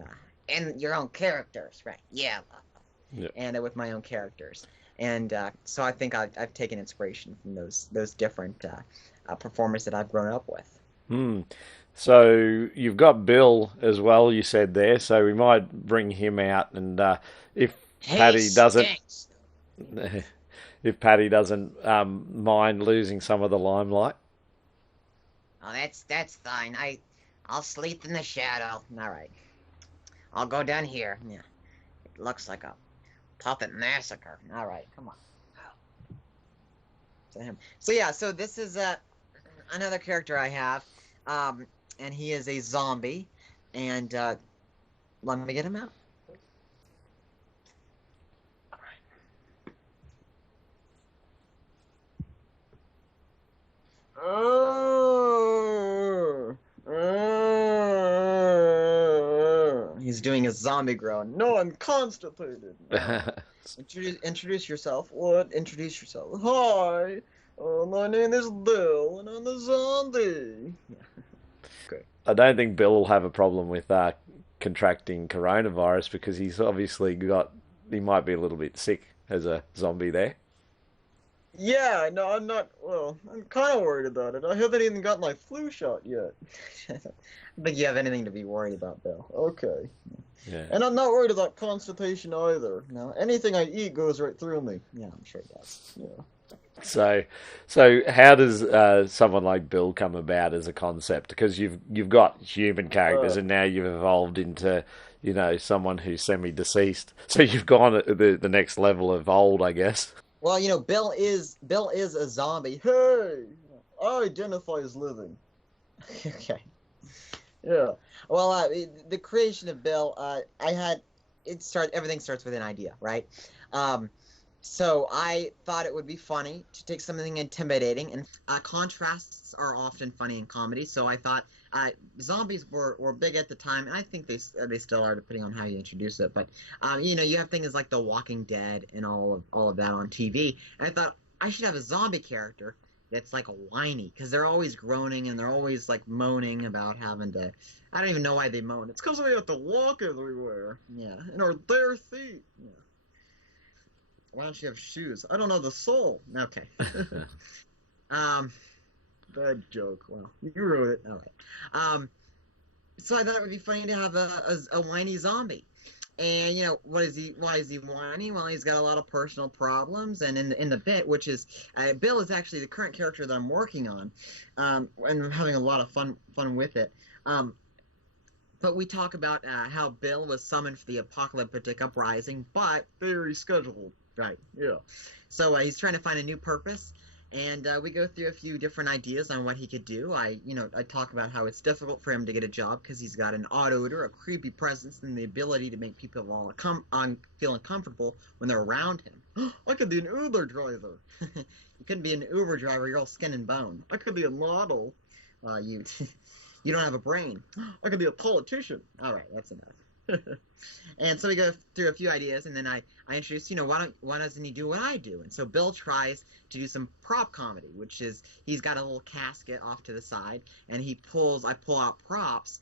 your own characters, right? Yeah. and with my own characters. And so I think I've taken inspiration from those different performers that I've grown up with. So you've got Bill as well, you said there, so we might bring him out, and if Paddy doesn't, if Paddy doesn't mind losing some of the limelight. Oh, that's fine. I'll sleep in the shadow. All right. I'll go down here. Yeah. It looks like a puppet massacre. All right, come on. To him. So yeah, so this is another character I have, and he is a zombie, and let me get him out. He's doing a zombie groan. No, I'm constipated. Introduce yourself. What? Introduce yourself. Hi. My name is Bill, and I'm a zombie. Okay. I don't think Bill will have a problem with contracting coronavirus because he's obviously he might be a little bit sick as a zombie there. Yeah, no, I'm not. Well, I'm kind of worried about it. I haven't even got my flu shot yet. I don't think you have anything to be worried about, Bill. Okay. Yeah. And I'm not worried about constipation either. No, Anything I eat goes right through me. yeah, I'm sure it does. Yeah. So how does someone like Bill come about as a concept? Because you've got human characters, and now you've evolved into someone who's semi-deceased. So you've gone at the next level of old, I guess. Well, Bill is a zombie. Hey, I identify as living. Okay. Yeah. Well, the creation of Bill, everything starts with an idea, right? So I thought it would be funny to take something intimidating, and contrasts are often funny in comedy. So I thought zombies were big at the time, and I think they still are, depending on how you introduce it. But you have things like The Walking Dead and all of that on TV, and I thought I should have a zombie character that's like a whiny, because they're always groaning and they're always like moaning about having to. I don't even know why they moan. It's because we have to walk everywhere. Yeah. In our bare feet. Yeah. Why don't you have shoes? I don't know the soul. Okay. Bad joke. Well, you wrote it. All right. So I thought it would be funny to have a whiny zombie. And why is he whiny? Well, he's got a lot of personal problems, and in the bit, which is Bill is actually the current character that I'm working on, and I'm having a lot of fun with it. But we talk about how Bill was summoned for the apocalyptic uprising, but Very scheduled. right. Yeah. So he's trying to find a new purpose, and we go through a few different ideas on what he could do. I talk about how it's difficult for him to get a job because he's got an odd odor, a creepy presence, and the ability to make people all feel uncomfortable when they're around him. I could be an Uber driver. You couldn't be an Uber driver. You're all skin and bone. I could be a model. You you don't have a brain. I could be a politician. All right, that's enough. And so we go through a few ideas, and then I introduce, why doesn't he do what I do? And so Bill tries to do some prop comedy, which is he's got a little casket off to the side, and I pull out props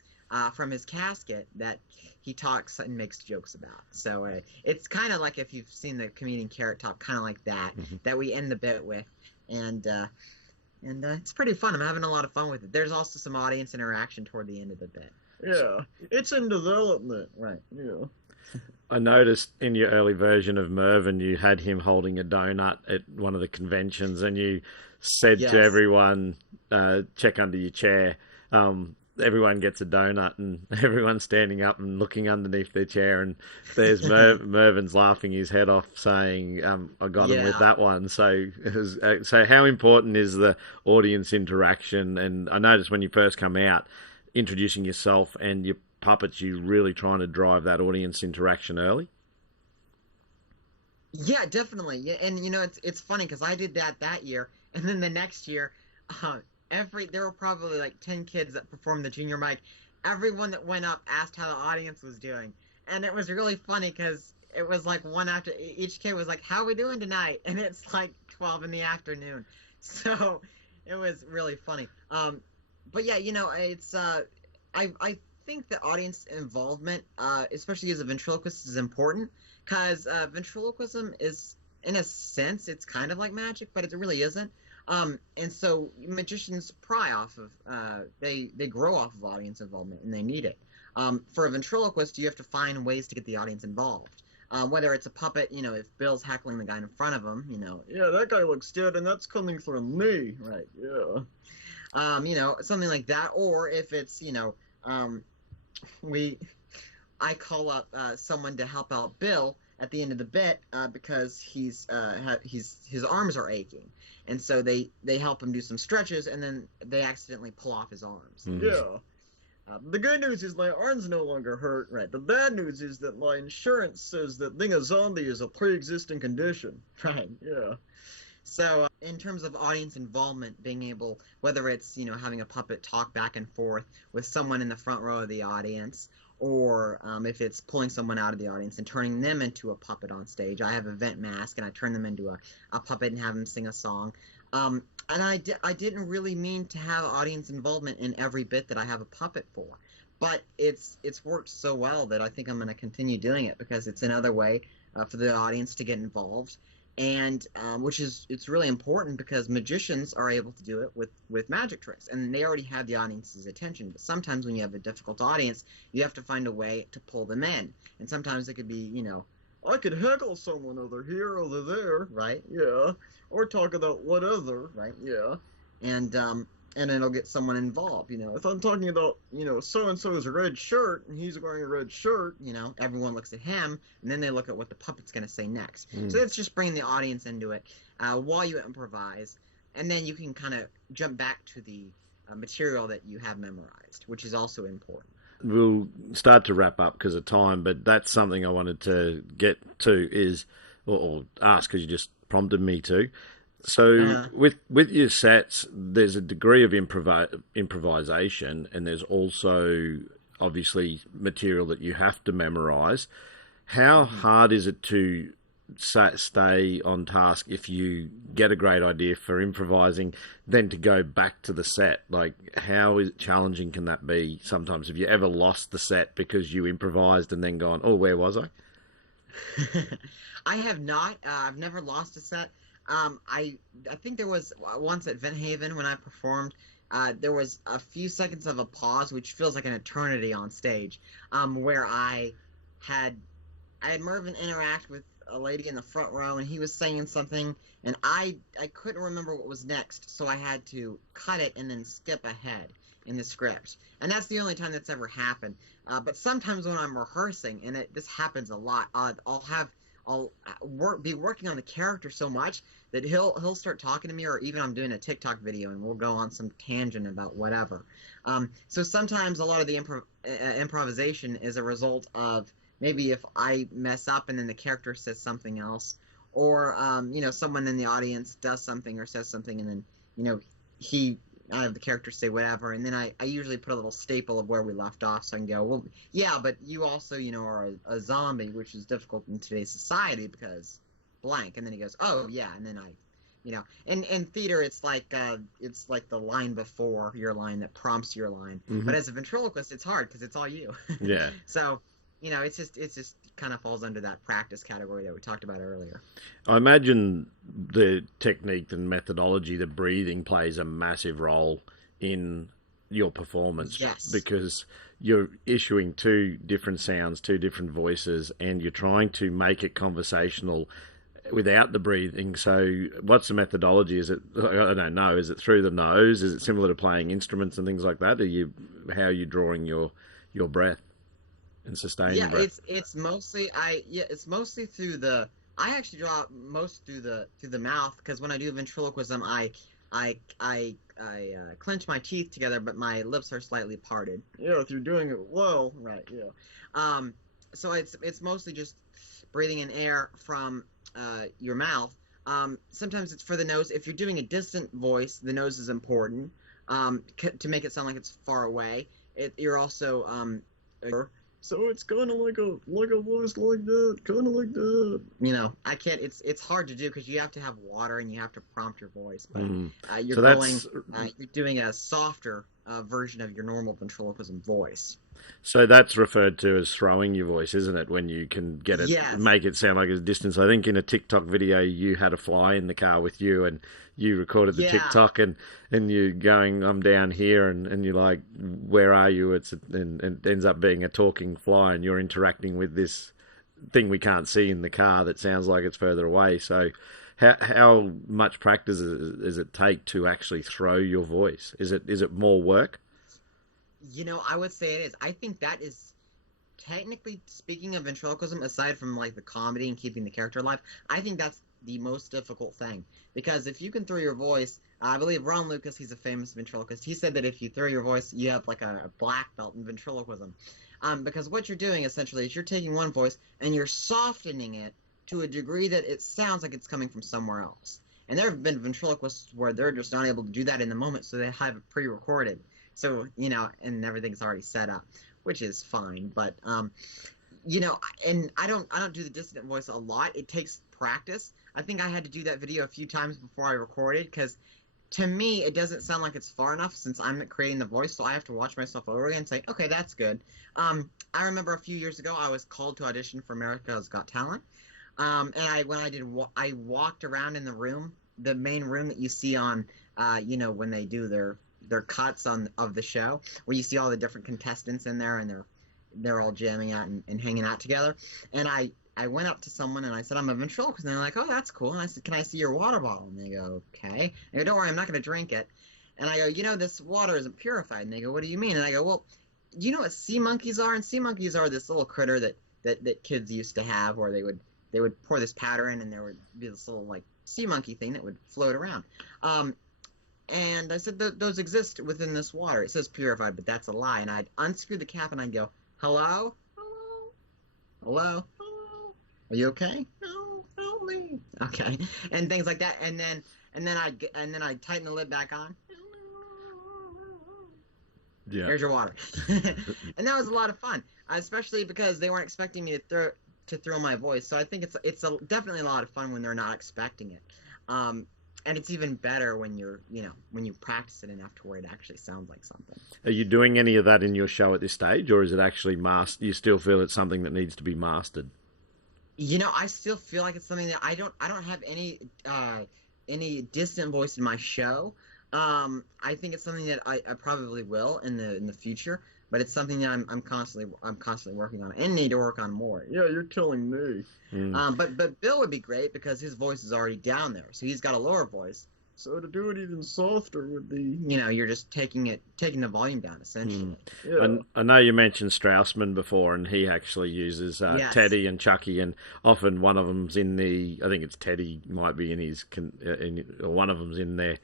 from his casket that he talks and makes jokes about. So it's kind of like if you've seen the comedian Carrot Top, kind of like that, that we end the bit with, and it's pretty fun. I'm having a lot of fun with it. There's also some audience interaction toward the end of the bit. Yeah. It's in development. Right. Yeah. I noticed in your early version of Mervyn, you had him holding a donut at one of the conventions, and you said Yes. to everyone, check under your chair. Everyone gets a donut, and everyone's standing up and looking underneath their chair, and there's Mervyn's laughing his head off, saying, I got him with Yeah. that one. So, so how important is the audience interaction? And I noticed when you first come out, introducing yourself and your puppets, you really trying to drive that audience interaction early. Yeah, definitely. Yeah, and it's funny because I did that year, and then the next year, there were probably like 10 kids that performed the junior mic. Everyone that went up asked how the audience was doing, and it was really funny because it was like one after each kid was like, "How are we doing tonight?" And it's like 12 in the afternoon, so it was really funny. But yeah, it's I think that audience involvement, especially as a ventriloquist, is important because ventriloquism is, in a sense, it's kind of like magic, but it really isn't. And so magicians pry off of, they grow off of audience involvement, and they need it. For a ventriloquist, you have to find ways to get the audience involved. Whether it's a puppet, if Bill's heckling the guy in front of him, yeah, that guy looks dead, and that's coming from me, right? Yeah. Something like that, or if it's, I call up someone to help out Bill at the end of the bit because his arms are aching, and so they help him do some stretches, and then they accidentally pull off his arms. Mhm. Yeah. The good news is my arms no longer hurt. Right. The bad news is that my insurance says that being a zombie is a pre-existing condition. Right. Yeah. So in terms of audience involvement, being able, whether it's having a puppet talk back and forth with someone in the front row of the audience, or if it's pulling someone out of the audience and turning them into a puppet on stage. I have a vent mask and I turn them into a puppet and have them sing a song. And I didn't really mean to have audience involvement in every bit that I have a puppet for, but it's worked so well that I think I'm going to continue doing it because it's another way for the audience to get involved. And it's really important because magicians are able to do it with magic tricks, and they already have the audience's attention. But sometimes when you have a difficult audience, you have to find a way to pull them in. And sometimes it could be, I could heckle someone over here, over there, right? Yeah. Or talk about whatever, right? Yeah. And it'll get someone involved. If I'm talking about, so-and-so's red shirt, and he's wearing a red shirt, everyone looks at him, and then they look at what the puppet's going to say next. So it's just bringing the audience into it while you improvise, and then you can kind of jump back to the material that you have memorized, which is also important. We'll start to wrap up because of time, but that's something I wanted to get to is, or ask because you just prompted me to. So with your sets, there's a degree of improvisation, and there's also obviously material that you have to memorize. How hard is it to stay on task if you get a great idea for improvising, then to go back to the set? Like, how challenging can that be sometimes? Have you ever lost the set because you improvised and then gone, oh, where was I? I have not. I've never lost a set. I think there was once at Vent Haven when I performed, there was a few seconds of a pause, which feels like an eternity on stage, where I had Mervyn interact with a lady in the front row, and he was saying something, and I couldn't remember what was next, so I had to cut it and then skip ahead in the script. And that's the only time that's ever happened. But sometimes when I'm rehearsing, and this happens a lot, I'll be working on the character so much that he'll start talking to me, or even I'm doing a TikTok video and we'll go on some tangent about whatever. So sometimes a lot of the improvisation is a result of maybe if I mess up and then the character says something else, or someone in the audience does something or says something, and then I have the character say whatever, and then I usually put a little staple of where we left off, so I can go, well, yeah, but you also, are a zombie, which is difficult in today's society because blank, and then he goes, oh, yeah, and then in theater, it's like the line before your line that prompts your line, but as a ventriloquist, it's hard because it's all you. Yeah. So, it's just kind of falls under that practice category that we talked about earlier. I imagine the technique and methodology, the breathing plays a massive role in your performance. Yes. Because you're issuing two different sounds, two different voices, and you're trying to make it conversational without the breathing. So what's the methodology? Is it, I don't know, is it through the nose? Is it similar to playing instruments and things like that? How are you drawing your breath and sustaining breath? It's mostly through the, I actually draw most through the mouth, because when I do ventriloquism, I clench my teeth together, but my lips are slightly parted. Yeah, if you're doing it well, right? Yeah. So it's mostly just breathing in air from your mouth. Sometimes it's for the nose. If you're doing a distant voice, the nose is important to make it sound like it's far away. You're also so it's kind of like a voice like that, kind of like that. I can't. It's hard to do because you have to have water and you have to prompt your voice. But you're doing a softer version of your normal ventriloquism voice. So that's referred to as throwing your voice, isn't it? When you can get it, yes, make it sound like a distance. I think in a TikTok video, you had a fly in the car with you, and you recorded the TikTok, and you're going, I'm down here, and you're like, where are you? And it ends up being a talking fly, and you're interacting with this thing we can't see in the car that sounds like it's further away. So how much practice does it take to actually throw your voice? Is it more work? You know, I would say it is. I think that is, technically speaking of ventriloquism, aside from like the comedy and keeping the character alive, I think that's the most difficult thing. Because if you can throw your voice, I believe Ron Lucas, he's a famous ventriloquist, he said that if you throw your voice, you have like a black belt in ventriloquism. Because what you're doing essentially is you're taking one voice and you're softening it to a degree that it sounds like it's coming from somewhere else. And there have been ventriloquists where they're just not able to do that in the moment, so they have it pre-recorded. So, you know, and everything's already set up, which is fine. But, you know, and I don't do the dissonant voice a lot. It takes practice. I think I had to do that video a few times before I recorded, because to me, it doesn't sound like it's far enough since I'm creating the voice, so I have to watch myself over again and say, okay, that's good. I remember a few years ago, I was called to audition for America's Got Talent. And I walked around in the room, the main room that you see on, you know, when they do their cuts of the show, where you see all the different contestants in there and they're all jamming out and hanging out together. And I went up to someone and I said, I'm a ventriloquist. And they're like, oh, that's cool. And I said, can I see your water bottle? And they go, okay. I go, don't worry, I'm not going to drink it. And I go, you know, this water isn't purified. And they go, what do you mean? And I go, well, do you know what sea monkeys are? And sea monkeys are this little critter that kids used to have, where they would pour this powder in and there would be this little like sea monkey thing that would float around. And I said, those exist within this water. It says purified, but that's a lie. And I'd unscrew the cap and I'd go, hello? Hello? Hello? Hello? Are you okay? No, help me. Okay. And things like that. And then I'd tighten the lid back on. Yeah. Here's your water. And that was a lot of fun, especially because they weren't expecting me to throw my voice. So I think it's definitely a lot of fun when they're not expecting it. And it's even better when when you practice it enough to where it actually sounds like something. Are you doing any of that in your show at this stage, or is it actually you still feel it's something that needs to be mastered? You know, I still feel like it's something that I don't have any distant voice in my show. I think it's something that I probably will in the future, but it's something that I'm constantly working on and need to work on more. Yeah, you're telling me. But Bill would be great because his voice is already down there, so he's got a lower voice. So to do it even softer would be, you're just taking the volume down essentially. Yeah. And I know you mentioned Straussman before, and he actually uses Yes. Teddy and Chucky, and often one of them's in I think it's Teddy might be in or one of them's in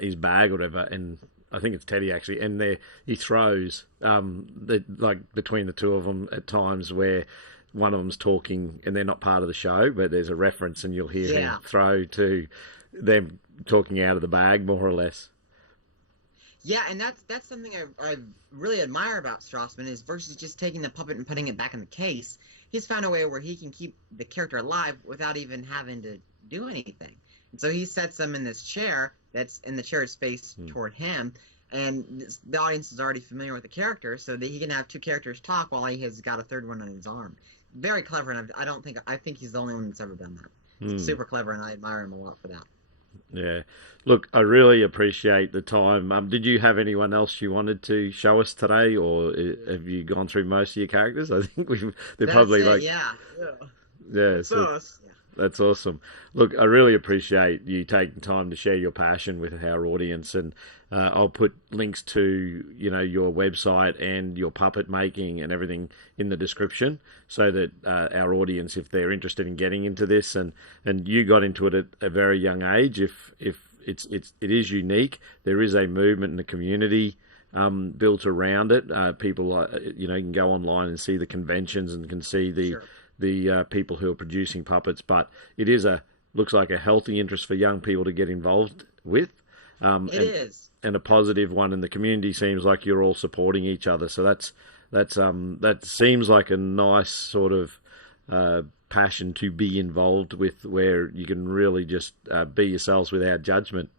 his bag or whatever, and I think it's Teddy actually, and he throws like between the two of them at times where one of them's talking and they're not part of the show, but there's a reference and you'll hear him throw to them talking out of the bag, more or less. Yeah, and that's something I really admire about Straussman is versus just taking the puppet and putting it back in the case. He's found a way where he can keep the character alive without even having to do anything. And so he sets them in this chair that's in the chair's face toward him, and the audience is already familiar with the character, so that he can have two characters talk while he has got a third one on his arm. Very clever, and I think he's the only one that's ever done that. Super clever, and I admire him a lot for that. Yeah. Look, I really appreciate the time. Did you have anyone else you wanted to show us today, or have you gone through most of your characters? I think That's probably it, like... Yeah. Yeah. Us. That's awesome. Look, I really appreciate you taking time to share your passion with our audience, and I'll put links to your website and your puppet making and everything in the description, so that our audience, if they're interested in getting into this, and you got into it at a very young age, if it is unique, there is a movement in the community built around it. People, you can go online and see the conventions and can see the people who are producing puppets, but it looks like a healthy interest for young people to get involved with. It is. And a positive one, and the community seems like you're all supporting each other. So that seems like a nice sort of passion to be involved with, where you can really just be yourselves without judgment.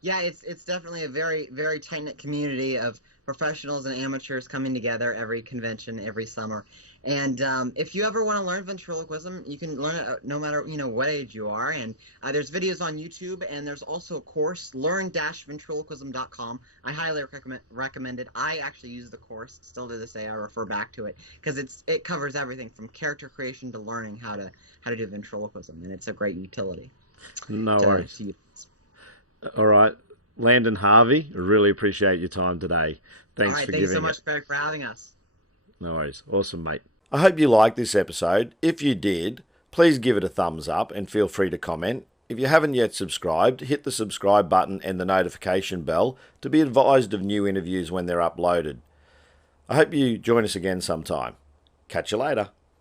Yeah, it's definitely a very, very tight-knit community of professionals and amateurs coming together every convention, every summer. And if you ever want to learn ventriloquism, you can learn it no matter what age you are. And there's videos on YouTube, and there's also a course, learn-ventriloquism.com. I highly recommend it. I actually use the course still to this day. I refer back to it because it covers everything from character creation to learning how to do ventriloquism, and it's a great utility. No worries. All right, Landon Harvey, I really appreciate your time today. Thanks for giving it. Thanks so much, Craig, for having us. No worries. Awesome, mate. I hope you liked this episode. If you did, please give it a thumbs up and feel free to comment. If you haven't yet subscribed, hit the subscribe button and the notification bell to be advised of new interviews when they're uploaded. I hope you join us again sometime. Catch you later.